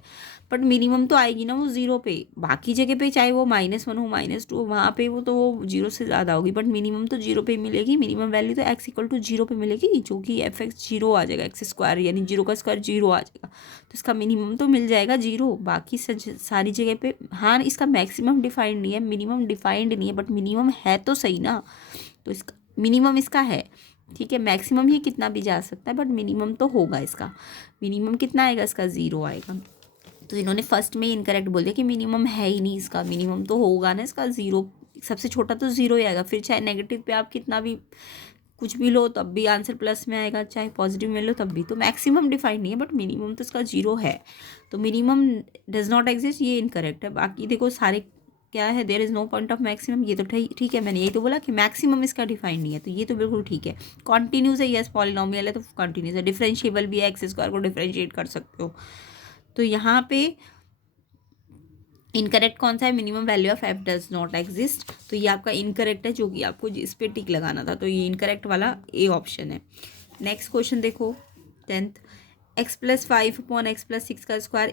बट मिनिमम तो आएगी ना वो ज़ीरो पे, बाकी जगह पे चाहे वो -1 हो -2 हो, वहाँ पे वो तो वो जीरो से ज़्यादा होगी, बट मिनिमम तो जीरो पे मिलेगी। मिनिमम वैल्यू तो x इक्वल टू जीरो पे मिलेगी, जो कि एफ एक्स जीरो आ जाएगा, एक्स स्क्वायर यानी जीरो का स्क्वायर जीरो आ जाएगा, तो इसका मिनिमम तो मिल जाएगा जीरो। बाकी सारी जगह पे हाँ इसका मैक्सिमम डिफाइंड नहीं है, मिनिमम डिफाइंड नहीं है, बट मिनिमम है तो सही ना, तो इसका मिनिमम इसका है, ठीक है। मैक्सिमम ये कितना भी जा सकता है, बट मिनिमम तो होगा इसका। मिनिमम कितना आएगा इसका, ज़ीरो आएगा। तो इन्होंने फर्स्ट में इनकरेक्ट बोल दिया कि मिनिमम है ही नहीं इसका, मिनिमम तो होगा ना इसका, ज़ीरो सबसे छोटा तो ज़ीरो ही आएगा। फिर चाहे नेगेटिव पे आप कितना भी कुछ भी लो तब भी आंसर प्लस में आएगा, चाहे पॉजिटिव में लो तब भी। तो मैक्सिमम डिफाइंड नहीं है, बट मिनिमम तो इसका जीरो है, तो मिनिमम डज नॉट एग्जिस्ट, ये इनकरेक्ट है। बाकी देखो सारे क्या है, there is no point of maximum, ये तो ठीक है, मैंने यही तो बोला कि मैक्सिमम इसका डिफाइंड नहीं है, तो ये तो बिल्कुल ठीक है। कॉन्टिन्यूस है, यस पॉलिनॉमियल है तो कॉन्टिन्यूस है। डिफरेंशिएबल भी है, एक्स स्क्वायर को डिफरेंशिएट कर सकते हो। तो यहाँ पे इनकरेक्ट कौन सा है, minimum value of F does not exist, तो ये आपका इनकरेक्ट है, जो कि आपको इस पे टिक लगाना था, तो ये इनकरेक्ट वाला ए ऑप्शन है। नेक्स्ट क्वेश्चन देखो 10th, x+5/x+6 का स्क्वायर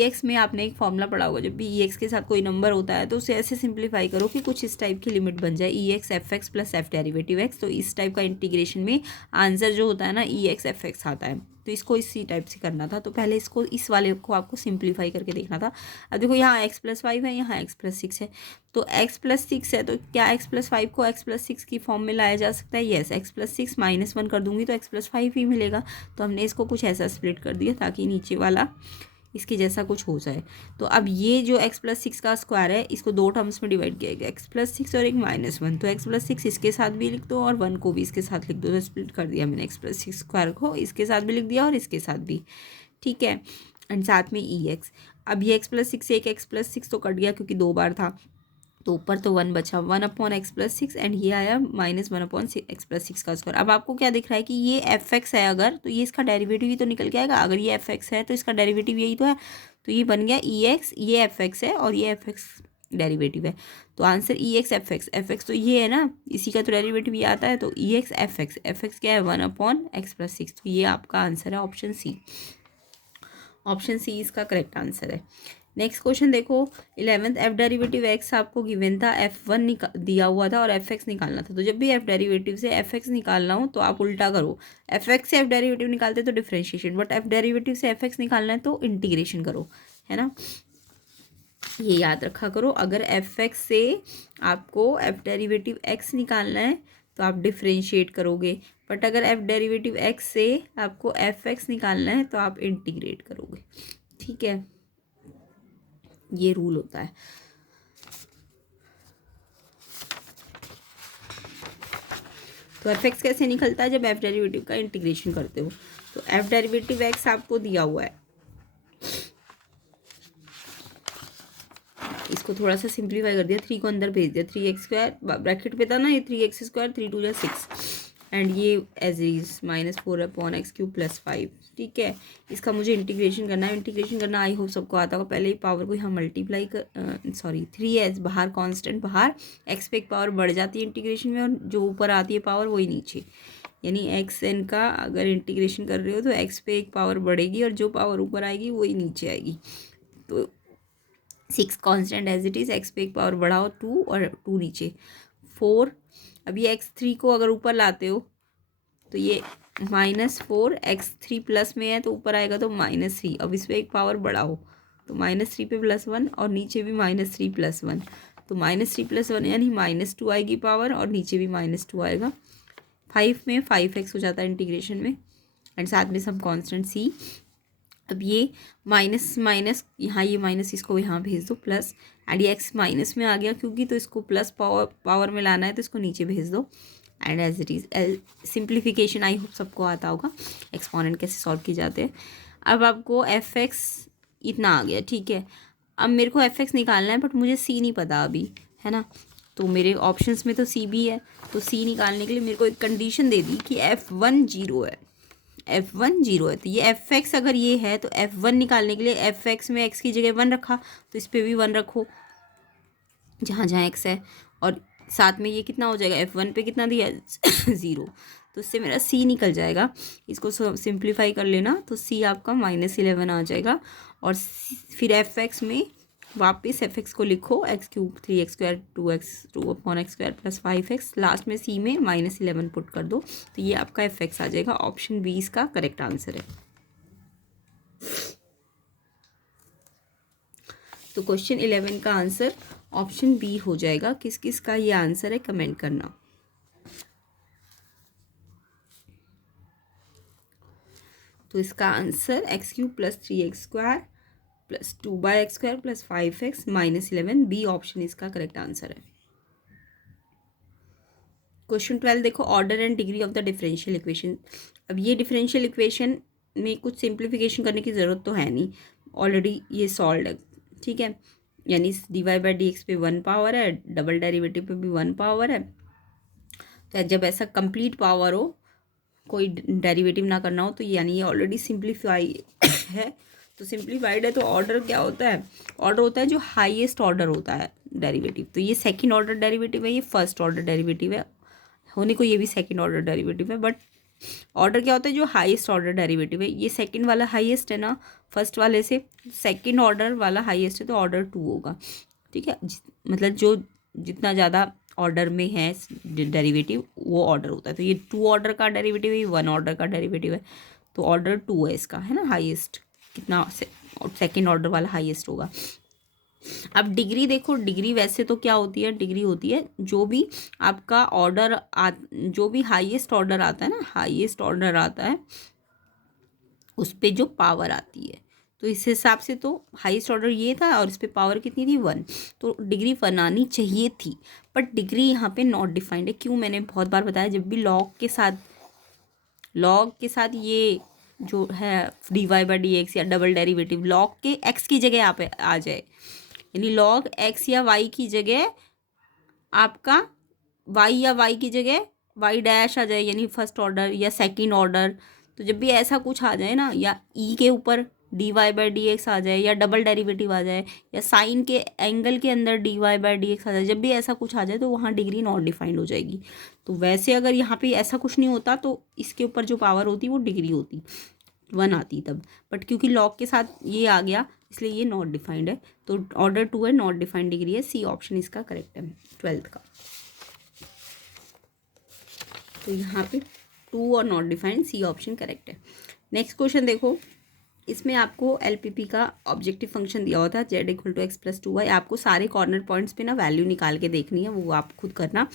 एक्स में आपने एक फॉर्मूला पढ़ा होगा, जब भी एक्स के साथ कोई नंबर होता है तो उसे ऐसे सिंप्लीफाई करो कि कुछ इस टाइप की लिमिट बन जाए, x F x plus F derivative x. तो इस टाइप का इंटीग्रेशन में आंसर जो होता है ना एक्स एफ एक्स आता है, तो इसको इसी टाइप से करना था। तो पहले इसको इस वाले को आपको सिंप्लीफाई करके देखना था। अब देखो यहाँ x+5 है, यहाँ x+6 है, तो x+6 है तो क्या x+5 को x+6 की फॉर्म में लाया जा सकता है, यस। x+6 -1 कर दूंगी तो x+5 ही मिलेगा, तो हमने इसको कुछ ऐसा स्प्लिट कर दिया ताकि नीचे वाला इसके जैसा कुछ हो जाए। तो अब ये जो x+6 का स्क्वायर है इसको दो टर्म्स में डिवाइड किया गया, x+6 और एक -1, तो x+6 इसके साथ भी लिख दो और 1 को भी इसके साथ लिख दो। तो स्प्लिट कर दिया मैंने x+6 स्क्वायर को, इसके साथ भी लिख दिया और इसके साथ भी, ठीक है। एंड साथ में एक्स। अब ये x+6 से एक x+6 तो कट गया क्योंकि दो बार था, तो ऊपर तो 1 बचा, 1/x+6 एंड ये आया -1/x+6 का स्क्वायर। अब आपको क्या दिख रहा है कि ये एफ एक्स है, अगर तो ये इसका डेरिवेटिव ही तो निकल के आएगा। अगर ये एफ एक्स है तो इसका डेरिवेटिव यही तो है, तो ये बन गया एक्स, ये एफ एक्स है और ये एफ एक्स डेरिवेटिव है, तो आंसर एक्स एफ एक्स तो ये है ना, इसी का तो डेरिवेटिव ये आता है, तो एक्स एफ एक्स क्या है 1/x+6, तो ये आपका आंसर है ऑप्शन सी। ऑप्शन सी इसका करेक्ट आंसर है। नेक्स्ट क्वेश्चन देखो 11th, एफ डेरिवेटिव एक्स आपको गिवन था, f1 दिया हुआ था और एफ एक्स निकालना था। तो जब भी एफ डेरिवेटिव से एफ एक्स निकालना हो तो आप उल्टा करो, एफ एक्स से एफ डेरिवेटिव निकालते तो डिफ्रेंशिएशन, बट एफ डेरिवेटिव से एफ एक्स निकालना है तो इंटीग्रेशन करो, है ना, ये याद रखा करो। अगर एफ एक्स से आपको एफ डेरिवेटिव एक्स निकालना है तो आप डिफ्रेंशिएट करोगे, बट अगर एफ डेरिवेटिव एक्स से आपको एफ एक्स निकालना है तो आप इंटीग्रेट करोगे, ठीक है, ये रूल होता है। तो एफ एक्स कैसे निकलता है, जब एफ डेरिवेटिव का इंटीग्रेशन करते हो। तो एफ डेरिवेटिव एक्स आपको दिया हुआ है, इसको थोड़ा सा सिंप्लीफाई कर दिया, 3 को अंदर भेज दिया, 3x² ब्रैकेट पे था ना, ये 3x², 3 2 6 एंड ये एज इज -4/x³ + 5, ठीक है। इसका मुझे इंटीग्रेशन करना है, इंटीग्रेशन करना आई होप सबको आता होगा। पहले ही पावर को यहाँ मल्टीप्लाई कर, सॉरी 3s बाहर कांस्टेंट बाहर, x पे एक पावर बढ़ जाती है इंटीग्रेशन में और जो ऊपर आती है पावर वही नीचे, यानी xn का अगर इंटीग्रेशन कर रहे हो तो x पे एक पावर बढ़ेगी और जो पावर ऊपर आएगी वही नीचे आएगी। तो 6 constant as it is, x पे एक पावर बढ़ाओ 2 और 2 नीचे 4। अब ये x3 को अगर ऊपर लाते हो तो ये -4, x3 प्लस में है तो ऊपर आएगा तो -3। अब इस पर एक पावर बढ़ाओ तो -3 पे +1 और नीचे भी -3 + 1, तो -3 + 1 यानी -2 आएगी पावर और नीचे भी -2 आएगा। 5 में 5x हो जाता है इंटीग्रेशन में एंड साथ में सब कांस्टेंट c। अब ये माइनस माइनस यहाँ, ये माइनस इसको यहाँ भेज दो प्लस, एंड ये x माइनस में आ गया क्योंकि, तो इसको प्लस पावर में लाना है तो इसको नीचे भेज दो and as it is. Simplification I hope सबको आता होगा, एक्सपोनेंट कैसे सॉल्व किए जाते हैं। अब आपको एफ एक्स इतना आ गया, ठीक है। अब मेरे को एफ एक्स निकालना है बट मुझे सी नहीं पता अभी, है ना, तो मेरे ऑप्शंस में तो सी भी है, तो सी निकालने के लिए मेरे को एक कंडीशन दे दी कि f1 0 है, f1 0 है, तो ये एफ एक्स अगर ये है तो f1 निकालने के लिए एफ एक्स में x की जगह 1 रखा, तो इस पर भी 1 रखो, जहाँ जहाँ एक्स है, और साथ में ये कितना हो जाएगा, F1 पे कितना दिया है 0, तो इससे मेरा C निकल जाएगा। इसको सिंप्लीफाई कर लेना तो C आपका -11 आ जाएगा। और फिर FX में वापस FX को लिखो x³ 3x² 2x 2/x² + 5x, last में C में -11 पुट कर दो, तो ये आपका FX आ जाएगा। ऑप्शन बी इसका करेक्ट आंसर है। तो क्वेश्चन 11 का आंसर ऑप्शन बी हो जाएगा। किस किस का ये आंसर है कमेंट करना। तो इसका answer x³ + 3x² + 2/x² + 5x -11, B option इसका करेक्ट आंसर है। क्वेश्चन 12 देखो, order and degree of the differential equation. अब ये डिफरेंशियल इक्वेशन में कुछ सिंप्लीफिकेशन करने की ज़रूरत तो है नहीं, ऑलरेडी ये सॉल्व है, ठीक है। यानी dy/dx पे 1 पावर है, डबल डेरिवेटिव पे भी 1 पावर है। तो जब ऐसा कंप्लीट पावर हो, कोई डेरिवेटिव ना करना हो, तो यानी ये ऑलरेडी सिंप्लीफाई है। तो सिंप्लीफाइड है तो ऑर्डर क्या होता है, ऑर्डर होता है जो हाईएस्ट ऑर्डर होता है डेरिवेटिव। तो ये सेकंड ऑर्डर डेरिवेटिव है, ये फर्स्ट ऑर्डर डेरिवेटिव है, होने को ये भी सेकंड ऑर्डर डेरिवेटिव है, बट ऑर्डर क्या होता है, जो हाईएस्ट ऑर्डर डेरिवेटिव है। ये सेकंड वाला हाईएस्ट है ना, फर्स्ट वाले से सेकंड ऑर्डर वाला हाईएस्ट है, तो ऑर्डर 2 होगा, ठीक है। मतलब जो जितना ज़्यादा ऑर्डर में है डेरिवेटिव वो ऑर्डर होता है। तो ये 2 ऑर्डर का डेरिवेटिव है, ये 1 ऑर्डर का डेरिवेटिव है, तो ऑर्डर 2 है इसका, है ना। हाईएस्ट कितना सेकंड ऑर्डर वाला हाईएस्ट होगा। अब डिग्री देखो, डिग्री वैसे तो क्या होती है, डिग्री होती है जो भी आपका ऑर्डर जो भी हाईएस्ट ऑर्डर आता है ना, हाईएस्ट ऑर्डर आता है उस पर जो पावर आती है। तो इस हिसाब से तो हाईएस्ट ऑर्डर ये था और इस पर पावर कितनी थी 1, तो डिग्री 1 आनी चाहिए थी, बट डिग्री यहाँ पे नॉट डिफाइंड है। क्यों, मैंने बहुत बार बताया, जब भी लॉग के साथ ये जो है dy/dx या डबल डेरिवेटिव लॉग के x की जगह यहाँ पे आ जाए, यानी लॉग x या y की जगह आपका y या y की जगह y' आ जाए, यानी फर्स्ट ऑर्डर या सेकंड ऑर्डर। तो जब भी ऐसा कुछ आ जाए ना, या e के ऊपर dy/dx आ जाए, या डबल डेरिवेटिव आ जाए, या साइन के एंगल के अंदर dy/dx आ जाए, जब भी ऐसा कुछ आ जाए तो वहाँ डिग्री नॉट डिफाइंड हो जाएगी। तो वैसे अगर यहाँ पे ऐसा कुछ नहीं होता तो इसके ऊपर जो पावर होती वो डिग्री होती 1 आती तब, बट क्योंकि लॉग के साथ ये आ गया इसलिए ये नॉट डिफाइंड है। तो ऑर्डर 2 है, नॉट डिफाइंड डिग्री है, सी ऑप्शन इसका करेक्ट है 12th का। तो यहाँ पे 2 और not defined, C option correct है। नेक्स्ट क्वेश्चन देखो, इसमें आपको एलपीपी का ऑब्जेक्टिव फंक्शन दिया हुआ था z = x + 2y। आपको सारे कॉर्नर पॉइंट्स पे ना वैल्यू निकाल के देखनी है, वो आप खुद करना।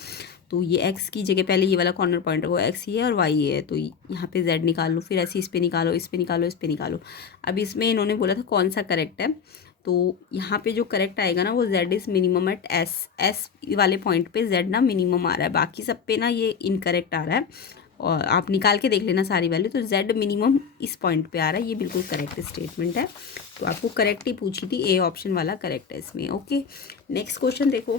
तो ये x की जगह पहले ये वाला कॉर्नर पॉइंट है वो x ही है और y है, तो यहाँ पे z निकाल लो, फिर ऐसे इस पे निकालो, इस पे निकालो, इस पे निकालो। अब इसमें इन्होंने बोला था कौन सा करेक्ट है, तो यहाँ पे जो करेक्ट आएगा ना वो z is minimum at s वाले पॉइंट पे z ना मिनिमम आ रहा है, बाकी सब पे ना ये इनकरेक्ट आ रहा है। और आप निकाल के देख लेना सारी वैल्यू, तो z मिनिमम इस पॉइंट पे आ रहा है, ये बिल्कुल करेक्ट स्टेटमेंट है। तो आपको करेक्ट ही पूछी थी, ए ऑप्शन वाला करेक्ट है इसमें। ओके, नेक्स्ट क्वेश्चन देखो,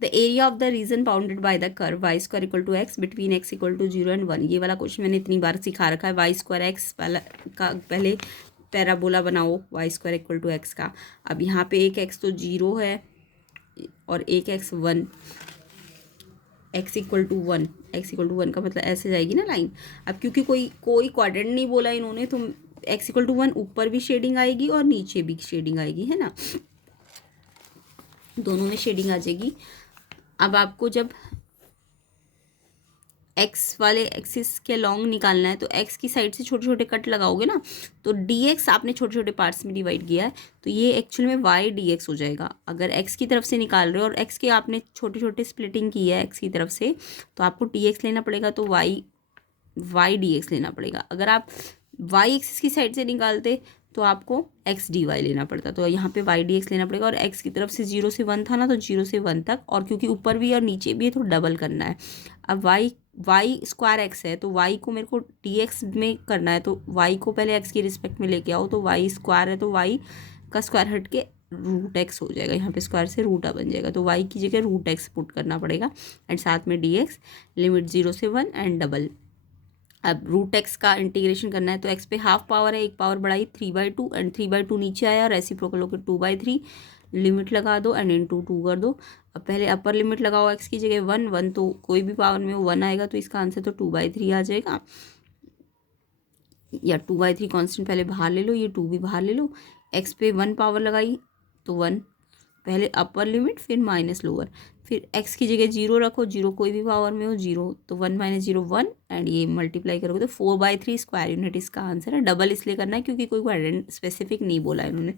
the area of the reason bounded by the curve y² = x between x = 0 and 1। ये वाला क्वेश्चन मैंने इतनी बार सिखा रखा है। y² x वाला का पहले पैराबोला बनाओ y² = x का। अब यहाँ पे एक x तो 0 है और एक x 1, x = 1, x = 1 का मतलब ऐसे जाएगी ना लाइन। अब क्योंकि कोई क्वाड्रेंट नहीं बोला इन्होंने, तो x = 1 ऊपर भी शेडिंग आएगी और नीचे भी शेडिंग आएगी, है ना, दोनों में शेडिंग आ जाएगी। अब आपको जब x वाले एक्सिस के लॉन्ग निकालना है तो x की साइड से छोटे छोटे कट लगाओगे ना, तो dx आपने छोटे छोटे पार्ट्स में डिवाइड किया है, तो ये एक्चुअल में y dx हो जाएगा। अगर x की तरफ से निकाल रहे हो और x के आपने छोटे छोटे स्प्लिटिंग की है x की तरफ से, तो आपको dx लेना पड़ेगा, तो y dx लेना पड़ेगा। अगर आप y एक्सिस की साइड से निकालते तो आपको x dy लेना पड़ता, तो यहाँ पे y dx लेना पड़ेगा। और x की तरफ से 0 से 1 था ना, तो 0 से 1 तक, और क्योंकि ऊपर भी और नीचे भी है तो डबल करना है। अब y² x है तो y को मेरे को dx में करना है, तो y को पहले x की रिस्पेक्ट में लेके आओ, तो y² है तो y का स्क्वायर हट के √x हो जाएगा, यहाँ पे स्क्वायर से रूटा बन जाएगा, तो y की जगह √x पुट करना पड़ेगा, एंड साथ में dx लिमिट 0 से 1 एंड डबल अब रूट एक्स का इंटीग्रेशन करना है तो एक्स पे हाफ पावर है, एक पावर बढ़ाई 3/2 एंड 3/2 नीचे आया, रेसिप्रोकल होकर 2/3, लिमिट लगा दो एंड इनटू 2 कर दो। अब पहले अपर लिमिट लगाओ एक्स की जगह 1 तो कोई भी पावर में 1 आएगा तो इसका आंसर तो 2/3 आ जाएगा, या 2/3 कांस्टेंट पहले बाहर ले लो, ये 2 भी बाहर ले लो। एक्स पे 1 पावर लगाई तो 1, पहले अपर लिमिट फिर माइनस लोअर, फिर एक्स की जगह 0 रखो, 0 कोई भी पावर में हो 0 तो 1 - 0 1 एंड ये मल्टीप्लाई करोगे तो 4/3 स्क्वायर यूनिट इसका आंसर है। डबल इसलिए करना है क्योंकि कोई स्पेसिफिक नहीं बोला है इन्होंने,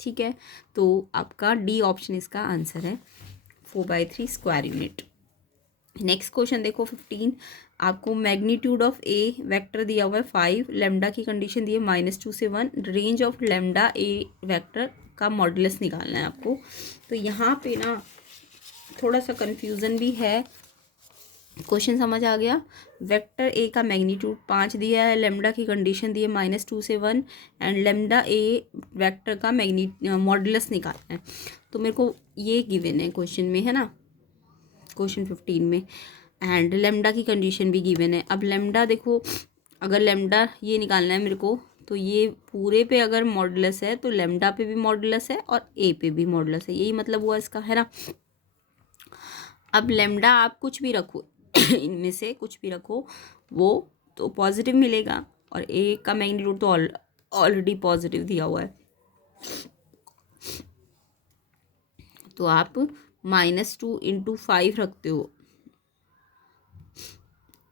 ठीक है। तो आपका डी ऑप्शन इसका आंसर है 4/3 स्क्वायर यूनिट। नेक्स्ट क्वेश्चन देखो 15, आपको मैग्नीट्यूड ऑफ ए वेक्टर दिया हुआ है 5, लेमडा की कंडीशन दी है -2 से 1, range of lambda A vector का मॉडुलस निकालना है आपको। तो यहाँ पे ना थोड़ा सा कंफ्यूजन भी है, क्वेश्चन समझ आ गया। वेक्टर ए का मैग्नीट्यूड 5 दिया है, लेमडा की कंडीशन दी है -2 से 1 एंड लेमडा ए वेक्टर का मॉडुलस निकालना है। तो मेरे को ये गिवन है क्वेश्चन में, है ना, क्वेश्चन 15 में, एंड लेमडा की कंडीशन भी गिवन है। अब लेमडा देखो, अगर लेमडा ये निकालना है मेरे को, तो ये पूरे पे अगर मॉडुलस है तो लेमडा पे भी मॉडुलस है और ए पे भी मॉडुलस है, यही मतलब हुआ इसका, है ना। अब लेमडा आप कुछ भी रखो इनमें से कुछ भी रखो वो तो पॉजिटिव मिलेगा, और ए का मैग्नीट्यूड तो ऑलरेडी पॉजिटिव दिया हुआ है, तो आप -2 × 5 रखते हो,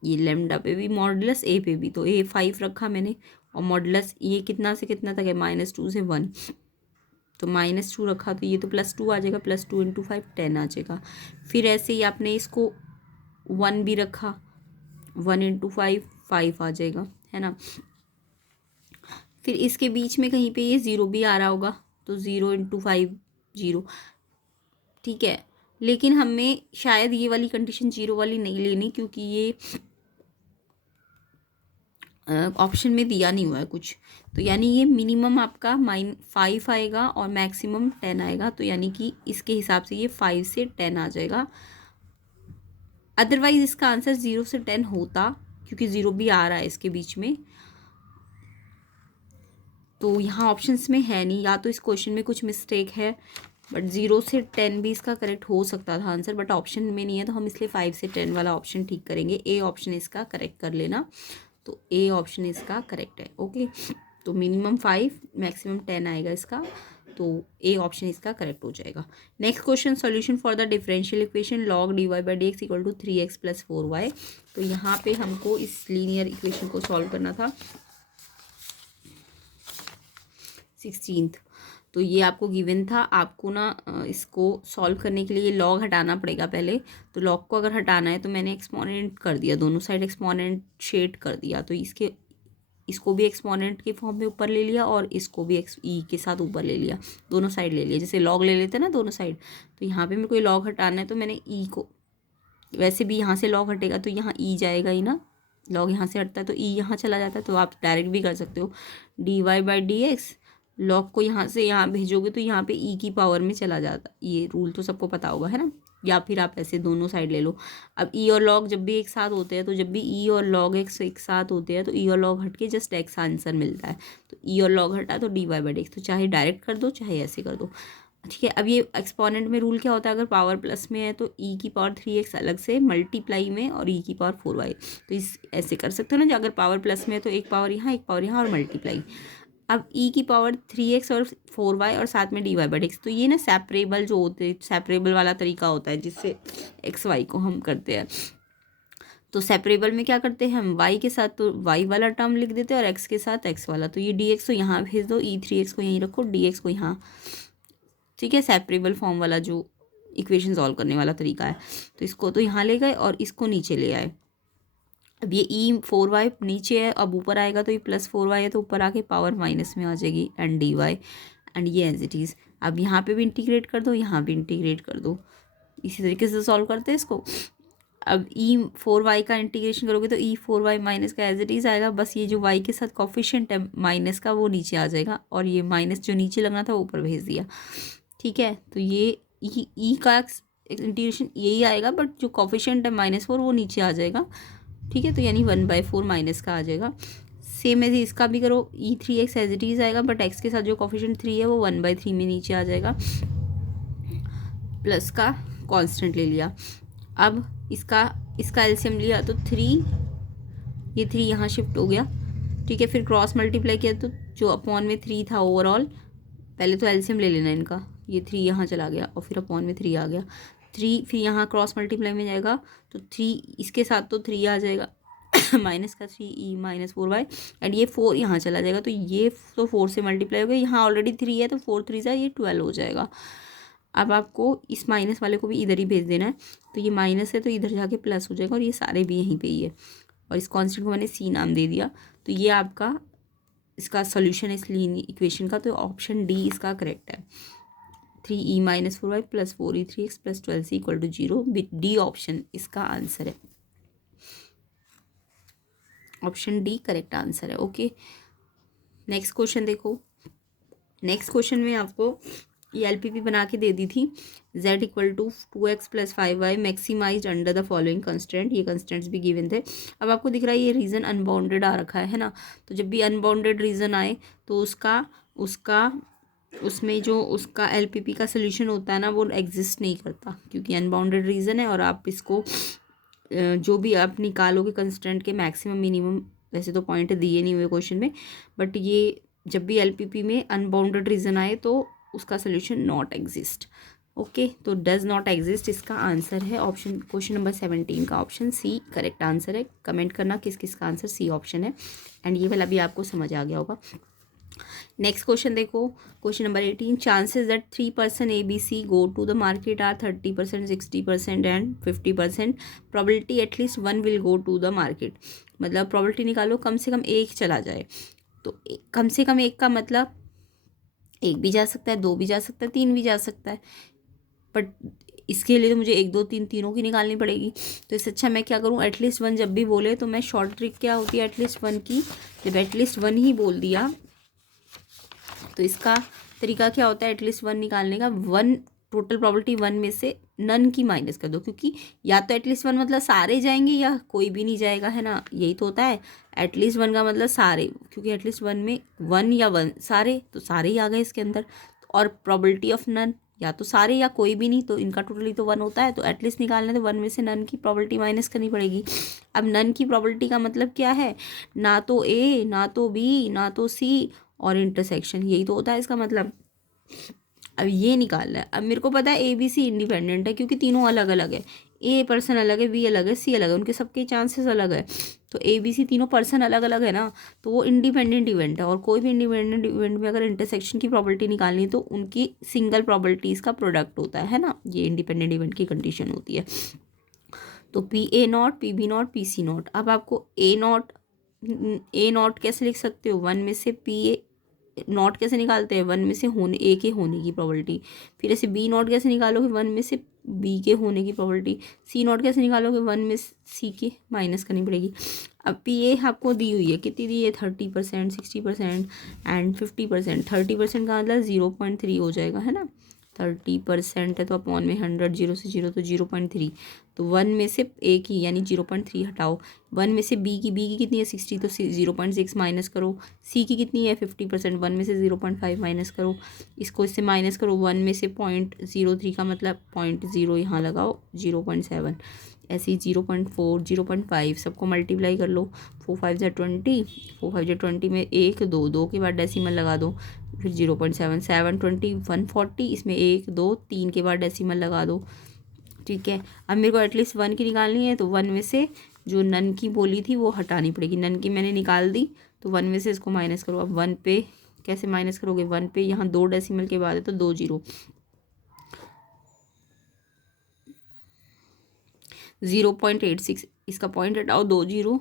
ये लेमडा पे भी मॉडुलस ए पे भी, तो ए 5 रखा मैंने, और मॉडुलस ये कितना से कितना तक है -2 से 1, तो -2 रखा तो ये तो +2 आ जाएगा, +2 × 5 10 आ जाएगा। फिर ऐसे ही आपने इसको 1 भी रखा, 1 × 5 5 आ जाएगा, है ना। फिर इसके बीच में कहीं पे ये 0 भी आ रहा होगा, तो 0 × 5 0, ठीक है। लेकिन हमें शायद ये वाली कंडीशन 0 वाली नहीं लेनी, क्योंकि ये ऑप्शन में दिया नहीं हुआ है कुछ, तो यानी ये मिनिमम आपका -5 आएगा और मैक्सिमम 10 आएगा, तो यानी कि इसके हिसाब से ये 5 से 10 आ जाएगा। अदरवाइज इसका आंसर 0 से 10 होता, क्योंकि 0 भी आ रहा है इसके बीच में, तो यहाँ ऑप्शंस में है नहीं, या तो इस क्वेश्चन में कुछ मिस्टेक है, बट 0 से 10 भी इसका करेक्ट हो सकता था आंसर, बट ऑप्शन में नहीं है, तो हम इसलिए 5 से 10 वाला ऑप्शन ठीक करेंगे। ए ऑप्शन इसका करेक्ट कर लेना, तो ए ऑप्शन इसका करेक्ट है, ओके। तो मिनिमम 5 मैक्सिमम 10 आएगा इसका, तो ए ऑप्शन इसका करेक्ट हो जाएगा। Next question, solution for the differential equation log dy/dx = 3x + 4y। तो यहाँ पे हमको इस लीनियर इक्वेशन को सॉल्व करना था। 16th, तो ये आपको गिवन था, आपको ना इसको सॉल्व करने के लिए लॉग हटाना पड़ेगा पहले। तो लॉग को अगर हटाना है तो मैंने एक्सपोनेंट कर दिया, दोनों साइड एक्सपोनेंट शेड कर दिया, तो इसको भी एक्सपोनेंट के फॉर्म में ऊपर ले लिया और इसको भी ई के साथ ऊपर ले लिया, दोनों साइड ले लिया, जैसे लॉग ले लेते हैं ना दोनों साइड। तो यहाँ पे मेरे को लॉग हटाना है, तो मैंने ई को, वैसे भी यहाँ से लॉग हटेगा तो यहाँ ई जाएगा ही ना, लॉग यहाँ से हटता है तो ई यहाँ चला जाता है, तो आप डायरेक्ट भी कर सकते हो, dy/dx, लॉग को यहाँ से यहाँ भेजोगे तो यहाँ पे ई की पावर में चला जाता, ये रूल तो सबको पता होगा, है ना। या फिर आप ऐसे दोनों साइड ले लो। अब ई और लॉग जब भी एक साथ होते हैं, तो जब भी ई और लॉग एक्स एक साथ होते हैं तो ई और लॉग हट के जस्ट एक्स आंसर मिलता है, तो ई और लॉग हटा तो dy/dx, तो चाहे डायरेक्ट कर दो चाहे ऐसे कर दो, ठीक है। अब ये एक्सपोनेंट में रूल क्या होता है, अगर पावर प्लस में है तो ई की पावर 3x अलग से मल्टीप्लाई में और ई की पावर 4y, तो इस ऐसे कर सकते हो ना, अगर पावर प्लस में है तो एक पावर यहाँ और मल्टीप्लाई। अब ई की पावर 3x और 4y और साथ में dy/dx, तो ये ना सेपरेबल जो होते हैं, सेपरेबल वाला तरीका होता है जिससे एक्स वाई को हम करते हैं। तो सेपरेबल में क्या करते हैं हम, y के साथ तो y वाला टर्म लिख देते हैं और x के साथ x वाला, तो ये dx तो यहाँ भेज दो, e3x को यहीं रखो, dx को यहाँ, ठीक है। सेपरेबल फॉर्म वाला जो इक्वेशन सॉल्व करने वाला तरीका है, तो इसको तो यहाँ ले गए और इसको नीचे ले आए। अब ये e4y नीचे है, अब ऊपर आएगा तो ये +4y है, तो ऊपर आके पावर माइनस में आ जाएगी एंड dy एंड ये एज इट इज़। अब यहाँ पे भी इंटीग्रेट कर दो, यहाँ भी इंटीग्रेट कर दो, इसी तरीके से सॉल्व करते हैं इसको। अब e4y का इंटीग्रेशन करोगे तो e4y माइनस का एज इट इज़ आएगा, बस ये जो y के साथ कॉफिशिएंट है माइनस का वो नीचे आ जाएगा, और ये माइनस जो नीचे लगना था वो ऊपर भेज दिया, ठीक है। तो ये ई का इंटीग्रेशन यही आएगा, बट जो कॉफिशिएंट है -4 वो नीचे आ जाएगा, ठीक है, तो यानी 1/4 माइनस का आ जाएगा। सेम ऐसे इसका भी करो, E3x एज इट इज़ आएगा, बट x के साथ जो कोफिशिएंट 3 है वो 1/3 में नीचे आ जाएगा, प्लस का कांस्टेंट ले लिया। अब इसका एलसीएम लिया तो 3, ये 3 यहाँ शिफ्ट हो गया, ठीक है। फिर क्रॉस मल्टीप्लाई किया तो जो अपॉन में 3 था ओवरऑल, पहले तो एलसीएम ले लेना इनका, ये 3 यहाँ चला गया और फिर अपॉन में 3 आ गया, 3 फिर यहाँ क्रॉस मल्टीप्लाई में जाएगा तो 3 इसके साथ तो 3 आ जाएगा माइनस का 3e माइनस 4y, एंड ये 4 यहाँ चला जाएगा, तो ये तो 4 से मल्टीप्लाई हो गया, यहाँ ऑलरेडी 3 है तो 4 3 जा ये 12 हो जाएगा। अब आपको इस माइनस वाले को भी इधर ही भेज देना है, तो ये माइनस है तो इधर जाके प्लस हो जाएगा, और ये सारे भी यहीं पे ही है, और इस कांस्टेंट को मैंने सी नाम दे दिया। तो ये आपका इसका सोल्यूशन है इस लीनियर इक्वेशन का, तो ऑप्शन डी इसका करेक्ट है। 3e minus 4y plus 4e3x plus 12c equal to 0, D option इसका आंसर है, ऑप्शन डी करेक्ट आंसर है। ओके, नेक्स्ट क्वेश्चन देखो। नेक्स्ट क्वेश्चन में आपको ये एलपीपी बना के दे दी थी, z equal to 2x plus 5y maximize under the following constant, ये कंस्टेंट्स भी गिवन थे। अब आपको दिख रहा है ये रीजन अनबाउंडेड आ रखा है ना, तो जब भी अनबाउंडेड रीजन आए तो उसमें जो उसका एलपीपी का सोल्यूशन होता है ना वो एग्जिस्ट नहीं करता, क्योंकि अनबाउंडेड रीजन है, और आप इसको जो भी आप निकालोगे कंस्टेंट के मैक्सिमम मिनिमम, वैसे तो पॉइंट दिए नहीं हुए क्वेश्चन में, बट ये जब भी एलपीपी में अनबाउंडेड रीजन आए तो उसका सोल्यूशन नॉट एग्जिस्ट। ओके, तो डज नॉट एग्जिस्ट इसका आंसर है ऑप्शन, क्वेश्चन नंबर 17 का ऑप्शन सी करेक्ट आंसर है। कमेंट करना किस किस का आंसर सी ऑप्शन है, एंड ये वाला भी आपको समझ आ गया होगा। नेक्स्ट क्वेश्चन देखो, question number 18, chances that 3 person ABC go to the market are 30%, 60% and 50%, probability at least 1 will go to the market. मतलब प्रोबेबिलिटी निकालो कम से कम एक चला जाए, तो कम से कम एक का मतलब एक भी जा सकता है, दो भी जा सकता है, तीन भी जा सकता है, बट इसके लिए तो मुझे 1 2 3 तीनों की निकालनी पड़ेगी। तो इससे अच्छा मैं क्या करूँ, एटलीस्ट 1 जब भी बोले तो मैं शॉर्ट ट्रिक क्या होती है एटलीस्ट 1 की, जब एटलीस्ट 1 ही बोल दिया तो इसका तरीका क्या होता है एटलीस्ट 1 निकालने का, 1 टोटल प्रोबेबिलिटी 1 में से नन की माइनस कर दो, क्योंकि या तो एटलीस्ट 1 मतलब सारे जाएंगे या कोई भी नहीं जाएगा, है ना, यही तो होता है। एटलीस्ट 1 का मतलब सारे, क्योंकि एटलीस्ट 1 में 1 या 1 सारे, तो सारे ही आ गए इसके अंदर, और प्रोबेबिलिटी ऑफ नन या तो सारे या कोई भी नहीं, तो इनका टोटली तो 1 होता है, तो एटलीस्ट निकालने तो 1 में से नन की प्रोबेबिलिटी माइनस करनी पड़ेगी। अब नन की प्रोबेबिलिटी का मतलब क्या है, ना तो ए ना तो बी ना तो सी और इंटरसेक्शन, यही तो होता है इसका मतलब। अब ये निकालना है, अब मेरे को पता है ABC इंडिपेंडेंट है क्योंकि तीनों अलग अलग है, ए पर्सन अलग है, बी अलग है, सी अलग है, उनके सबके चांसेस अलग है, तो ABC तीनों पर्सन अलग अलग है ना, तो वो इंडिपेंडेंट इवेंट है, और कोई भी इंडिपेंडेंट इवेंट में अगर इंटरसेक्शन की प्रोबेबिलिटी निकालनी है तो उनकी सिंगल प्रोबेबिलिटीज़ का प्रोडक्ट होता है ना, ये इंडिपेंडेंट इवेंट की कंडीशन होती है। तो PA0 PB0 PC0, अब आपको A0 कैसे लिख सकते हो, 1 में से PA0 कैसे निकालते हैं, 1 में से ए के होने की प्रोबेबिलिटी, फिर ऐसे B0 कैसे निकालोगे, 1 में से बी के होने की प्रोबेबिलिटी, C0 कैसे निकालोगे, 1 में सी के माइनस करनी पड़ेगी। अब PA आपको दी हुई है, कितनी दी है, 30%, 60% एंड 50%, 30% का मतलब 0.3 हो जाएगा, है ना, 30% है तो अपॉन में 100, 0 से 0 तो 0.3, तो 1 में से ए की यानी 0.3 हटाओ, 1 में से बी की कितनी है 60, तो 0.6 माइनस करो, सी की कितनी है 50%, 1 में से 0.5 माइनस करो, इसको इससे माइनस करो, 1 में से 0.03 का मतलब 0.0 यहाँ लगाओ, 0.7, ऐसे ही 0.4 0.5 सबको मल्टीप्लाई कर लो, 4 5 जा 20, 4 5 जा 20 में 1 2 2 के बाद डेसिमल लगा दो, फिर 0.7 7 20 140, इसमें 1 2 3 के बाद डेसिमल लगा दो, ठीक है। अब मेरे को एटलीस्ट 1 की निकालनी है, तो 1 में से जो नन की बोली थी वो हटानी पड़ेगी, नन की मैंने निकाल दी, तो 1 में से इसको माइनस करो। अब 1 पे कैसे माइनस करोगे, 1 पे यहाँ 2 डेसिमल के बाद है तो 2 0, 0.86, इसका पॉइंट हटाओ, 2 0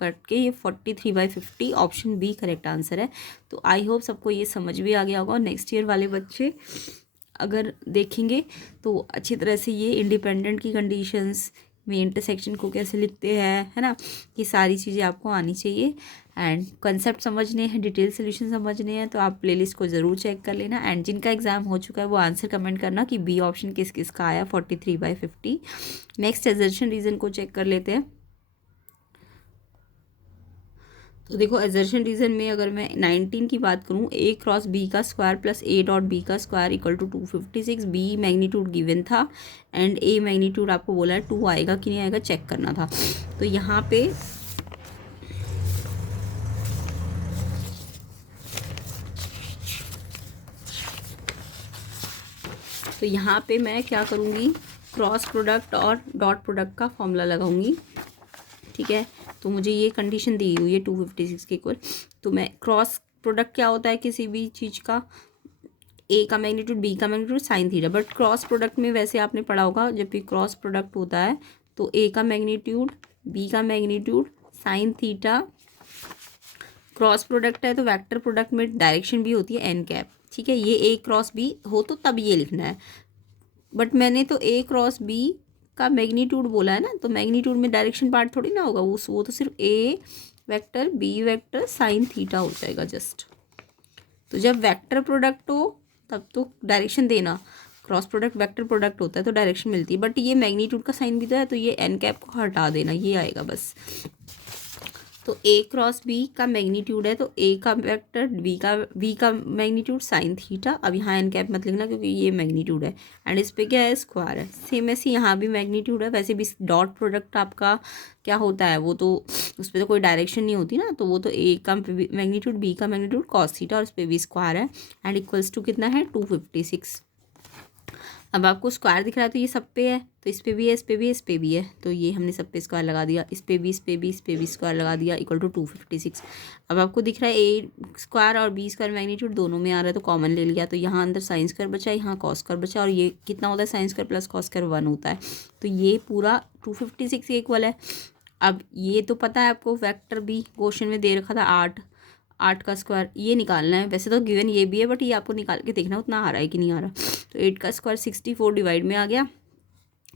कट के ये 43/50 ऑप्शन बी करेक्ट आंसर है। तो आई होप सबको ये समझ भी आ गया होगा, और नेक्स्ट ईयर वाले बच्चे अगर देखेंगे तो अच्छी तरह से ये इंडिपेंडेंट की कंडीशंस में इंटरसेक्शन को कैसे लिखते हैं, है ना, ये सारी चीज़ें आपको आनी चाहिए, एंड कंसेप्ट समझने हैं, डिटेल सोल्यूशन समझने हैं, तो आप प्लेलिस्ट को ज़रूर चेक कर लेना, एंड जिनका एग्जाम हो चुका है वो आंसर कमेंट करना कि बी ऑप्शन किस किस का आया 43/50। नेक्स्ट एजर्शन रीज़न को चेक कर लेते हैं। तो देखो एजर्शन रीजन में अगर मैं 19 की बात करूँ, ए क्रॉस बी का square plus A dot B का square equal to 256, B magnitude given था एंड ए मैग्नीट्यूड आपको बोला है 2 आएगा कि नहीं आएगा चेक करना था। तो यहाँ पे मैं क्या करूँगी, क्रॉस प्रोडक्ट और डॉट प्रोडक्ट का फॉर्मूला लगाऊंगी। ठीक है, तो मुझे ये कंडीशन दी हुई है 256 के इक्वल। तो मैं क्रॉस प्रोडक्ट क्या होता है किसी भी चीज़ का, ए का मैग्नीट्यूड बी का magnitude sine theta. But cross product में वैसे आपने पढ़ा होगा जब भी क्रॉस प्रोडक्ट होता है तो ए का मैग्नीट्यूड बी का magnitude sine theta. Cross product है तो वेक्टर प्रोडक्ट में डायरेक्शन भी होती है एन कैप। ठीक है, ये ए क्रॉस बी हो तो तब ये लिखना है, बट मैंने तो ए क्रॉस बी का मैग्नीट्यूड बोला है ना, तो मैग्नीट्यूड में डायरेक्शन पार्ट थोड़ी ना होगा, वो तो सिर्फ A vector B vector sine theta हो जाएगा जस्ट। तो जब वेक्टर प्रोडक्ट हो तब तो डायरेक्शन देना, क्रॉस प्रोडक्ट वेक्टर प्रोडक्ट होता है तो डायरेक्शन मिलती है, बट ये मैग्नीट्यूड का साइन भी तो है तो ये एन कैप को हटा देना, ये आएगा बस। तो ए क्रॉस बी का मैग्नीट्यूड है तो ए का वेक्टर बी का मैग्नीट्यूड साइन थीटा। अब यहाँ एन कैप मत लिखना क्योंकि ये मैग्नीट्यूड है एंड इस पे क्या है स्क्वायर है। सेम ऐसे यहाँ भी मैग्नीट्यूड है, वैसे भी डॉट प्रोडक्ट आपका क्या होता है वो तो उस पर तो कोई डायरेक्शन नहीं होती ना, तो वो तो ए का मैग्नीट्यूड बी का मैग्नीट्यूड कॉस थीटा और इस पर भी स्क्वायर है एंड इक्वल्स टू कितना है 256। अब आपको स्क्वायर दिख रहा है तो ये सब पे है, तो इस पे भी है इस पे भी है इस पे भी है, तो ये हमने सब पे स्क्वायर लगा दिया, इस पे भी इस पे भी इस पे भी स्क्वायर लगा दिया इक्वल टू 256। अब आपको दिख रहा है ए स्क्वायर और बी स्क्वायर मैग्नीट्यूड दोनों में आ रहा है तो कॉमन ले लिया, तो यहाँ अंदर साइन स्क्वायर बचा, यहाँ कॉस स्क्वायर बचा और ये कितना होता है sine square plus cos square 1 होता है, तो ये पूरा 256 के इक्वल है। अब ये तो पता है आपको वेक्टर भी क्वेश्चन में दे रखा था 8 का स्क्वायर ये निकालना है, वैसे तो गिवन ये भी है बट ये आपको निकाल के देखना उतना आ रहा है कि नहीं आ रहा। तो 8 का स्क्वायर 64 डिवाइड में आ गया,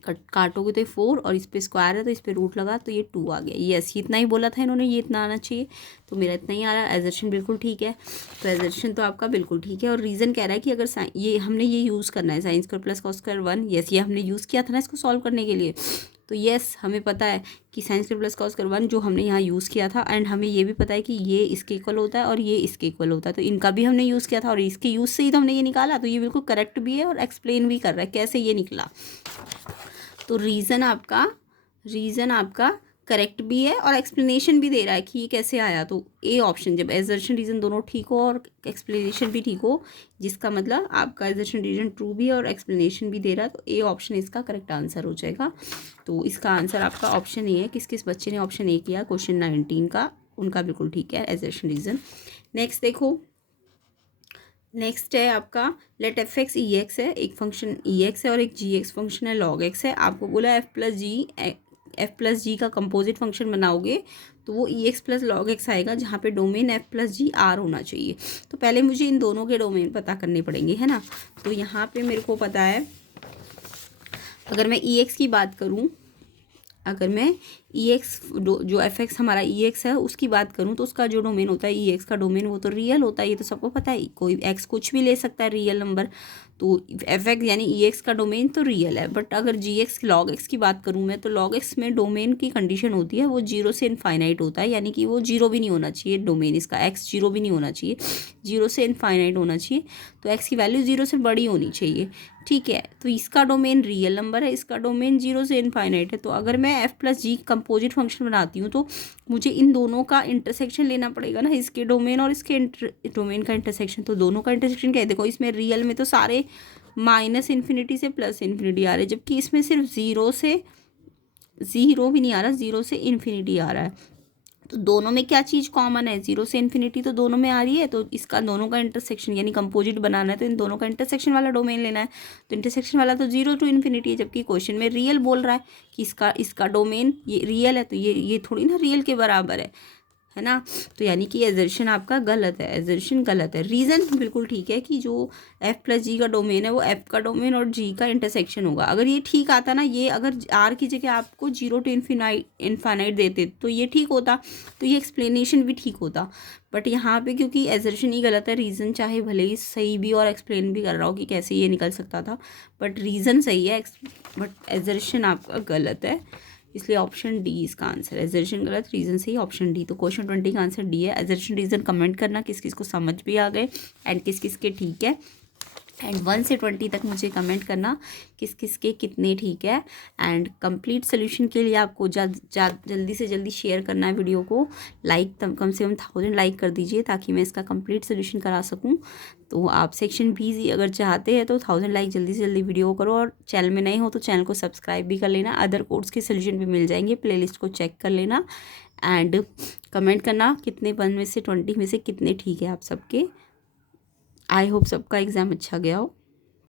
काटोगे तो 4 और इस पे स्क्वायर है तो इस पे रूट लगा तो ये 2 आ गया। यस, इतना ही बोला था इन्होंने, ये इतना आना चाहिए, तो मेरा इतना ही आ रहा है। एजर्शन बिल्कुल ठीक है, तो एजर्शन तो आपका बिल्कुल ठीक है। और रीज़न कह रहा है कि अगर ये हमने ये यूज़ करना है sine square plus cos square 1, yes ये हमने यूज़ किया था ना इसको सॉल्व करने के लिए, तो यस हमें पता है कि sine square plus cos square 1 जो हमने यहाँ यूज़ किया था एंड हमें ये भी पता है कि ये इसके इक्वल होता है और ये इसके इक्वल होता है, तो इनका भी हमने यूज़ किया था और इसके यूज़ से ही तो हमने ये निकाला, तो ये बिल्कुल करेक्ट भी है और एक्सप्लेन भी कर रहा है कैसे ये निकला। तो रीज़न आपका करेक्ट भी है और एक्सप्लेनेशन भी दे रहा है कि ये कैसे आया, तो ए ऑप्शन जब एजर्शन रीज़न दोनों ठीक हो और एक्सप्लेनेशन भी ठीक हो, जिसका मतलब आपका एजर्शन रीज़न ट्रू भी है और एक्सप्लेनेशन भी दे रहा है, तो ए ऑप्शन इसका करेक्ट आंसर हो जाएगा। तो इसका आंसर आपका ऑप्शन ए है। किस किस बच्चे ने ऑप्शन ए किया क्वेश्चन 19 का, उनका बिल्कुल ठीक है एजर्शन रीज़न। नेक्स्ट देखो, नेक्स्ट है आपका लेट एफ एक्स ई एक्स है, एक फंक्शन ई एक्स है और एक जी एक्स फंक्शन है लॉग एक्स है। आपको बोला एफ प्लस जी का कंपोजिट फंक्शन बनाओगे तो वो e x plus log x आएगा, जहाँ पे domain f plus g R होना चाहिए। तो पहले मुझे इन दोनों के डोमेन पता करने पड़ेंगे, है ना। तो यहाँ पे मेरे को पता है, अगर मैं ई एक्स की बात करूँ, अगर मैं ई एक्स जो एफ एक्स हमारा ई एक्स है उसकी बात करूँ तो उसका जो डोमेन होता है ई एक्स का डोमेन वो तो रियल होता है, ये तो सबको पता है। कोई एक्स कुछ भी ले सकता है रियल नंबर, तो एफ एक्स यानी ई एक्स का डोमेन तो रियल है। बट अगर जी एक्स लॉग एक्स की बात करूँ मैं, तो लॉग एक्स में डोमेन की कंडीशन होती है वो 0 से इनफाइनाइट होता है, यानी कि वो 0 भी नहीं होना चाहिए डोमेन इसका, एक्स 0 भी नहीं होना चाहिए, 0 से इनफाइनाइट होना चाहिए, तो एक्स की वैल्यू 0 से बड़ी होनी चाहिए। ठीक है, तो इसका डोमेन रियल नंबर है, इसका डोमेन 0 से इनफाइनाइट है। तो अगर मैं एफ प्लस जी कंपोजिट फंक्शन बनाती हूँ तो मुझे इन दोनों का इंटरसेक्शन लेना पड़ेगा ना, इसके डोमेन और इसके डोमेन का इंटरसेक्शन। तो दोनों का इंटरसेक्शन क्या है, देखो इसमें रियल में तो सारे माइनस इन्फिनिटी से प्लस इन्फिनिटी आ रहे हैं, जबकि इसमें सिर्फ 0 से 0 भी नहीं आ रहा, 0 से इन्फिनिटी आ रहा है। तो दोनों में क्या चीज़ कॉमन है, 0 से इन्फिनिटी तो दोनों में आ रही है, तो इसका दोनों का इंटरसेक्शन यानी कंपोजिट बनाना है तो इन दोनों का इंटरसेक्शन वाला डोमेन लेना है। तो इंटरसेक्शन वाला तो 0 टू इन्फिनिटी है, जबकि क्वेश्चन में रियल बोल रहा है कि इसका डोमेन ये रियल है, तो ये थोड़ी ना रियल के बराबर है ना। तो यानी कि एजर्शन आपका गलत है, एजर्शन गलत है। रीज़न बिल्कुल ठीक है कि जो एफ प्लस जी का डोमेन है वो एफ का डोमेन और जी का इंटरसेक्शन होगा। अगर ये ठीक आता ना, ये अगर आर की जगह आपको 0 टू इन्फाइनाइट देते तो ये ठीक होता, तो ये एक्सप्लेनेशन भी ठीक होता। बट यहाँ पे क्योंकि एजर्शन ही गलत है, रीज़न चाहे भले ही सही भी और एक्सप्लेन भी कर रहा हो कि कैसे ये निकल सकता था, बट रीज़न सही है बट एजर्शन आपका गलत है। इसलिए ऑप्शन डी इसका आंसर है। एजर्शन गलत, रीज़न सही, ऑप्शन डी। तो क्वेश्चन 20 का आंसर डी है। एजर्शन रीज़न कमेंट करना किस किस को समझ भी आ गए एंड किस किस के ठीक है। एंड 1 से 20 तक मुझे कमेंट करना किस किस के कितने ठीक है। एंड कंप्लीट सोल्यूशन के लिए आपको जल्दी से जल्दी शेयर करना है वीडियो को। लाइक कम से कम 1000 लाइक कर दीजिए ताकि मैं इसका कंप्लीट सोल्यूशन करा सकूं। तो आप सेक्शन बी अगर चाहते हैं तो 1000 लाइक जल्दी से जल्दी वीडियो करो, और चैनल में नए हो तो चैनल को सब्सक्राइब भी कर लेना। अदर कोर्स के सोल्यूशन भी मिल जाएंगे, प्लेलिस्ट को चेक कर लेना। एंड कमेंट करना कितने 1 में से 20 में से कितने ठीक है आप सबके। आई होप सबका एग्ज़ाम अच्छा गया हो।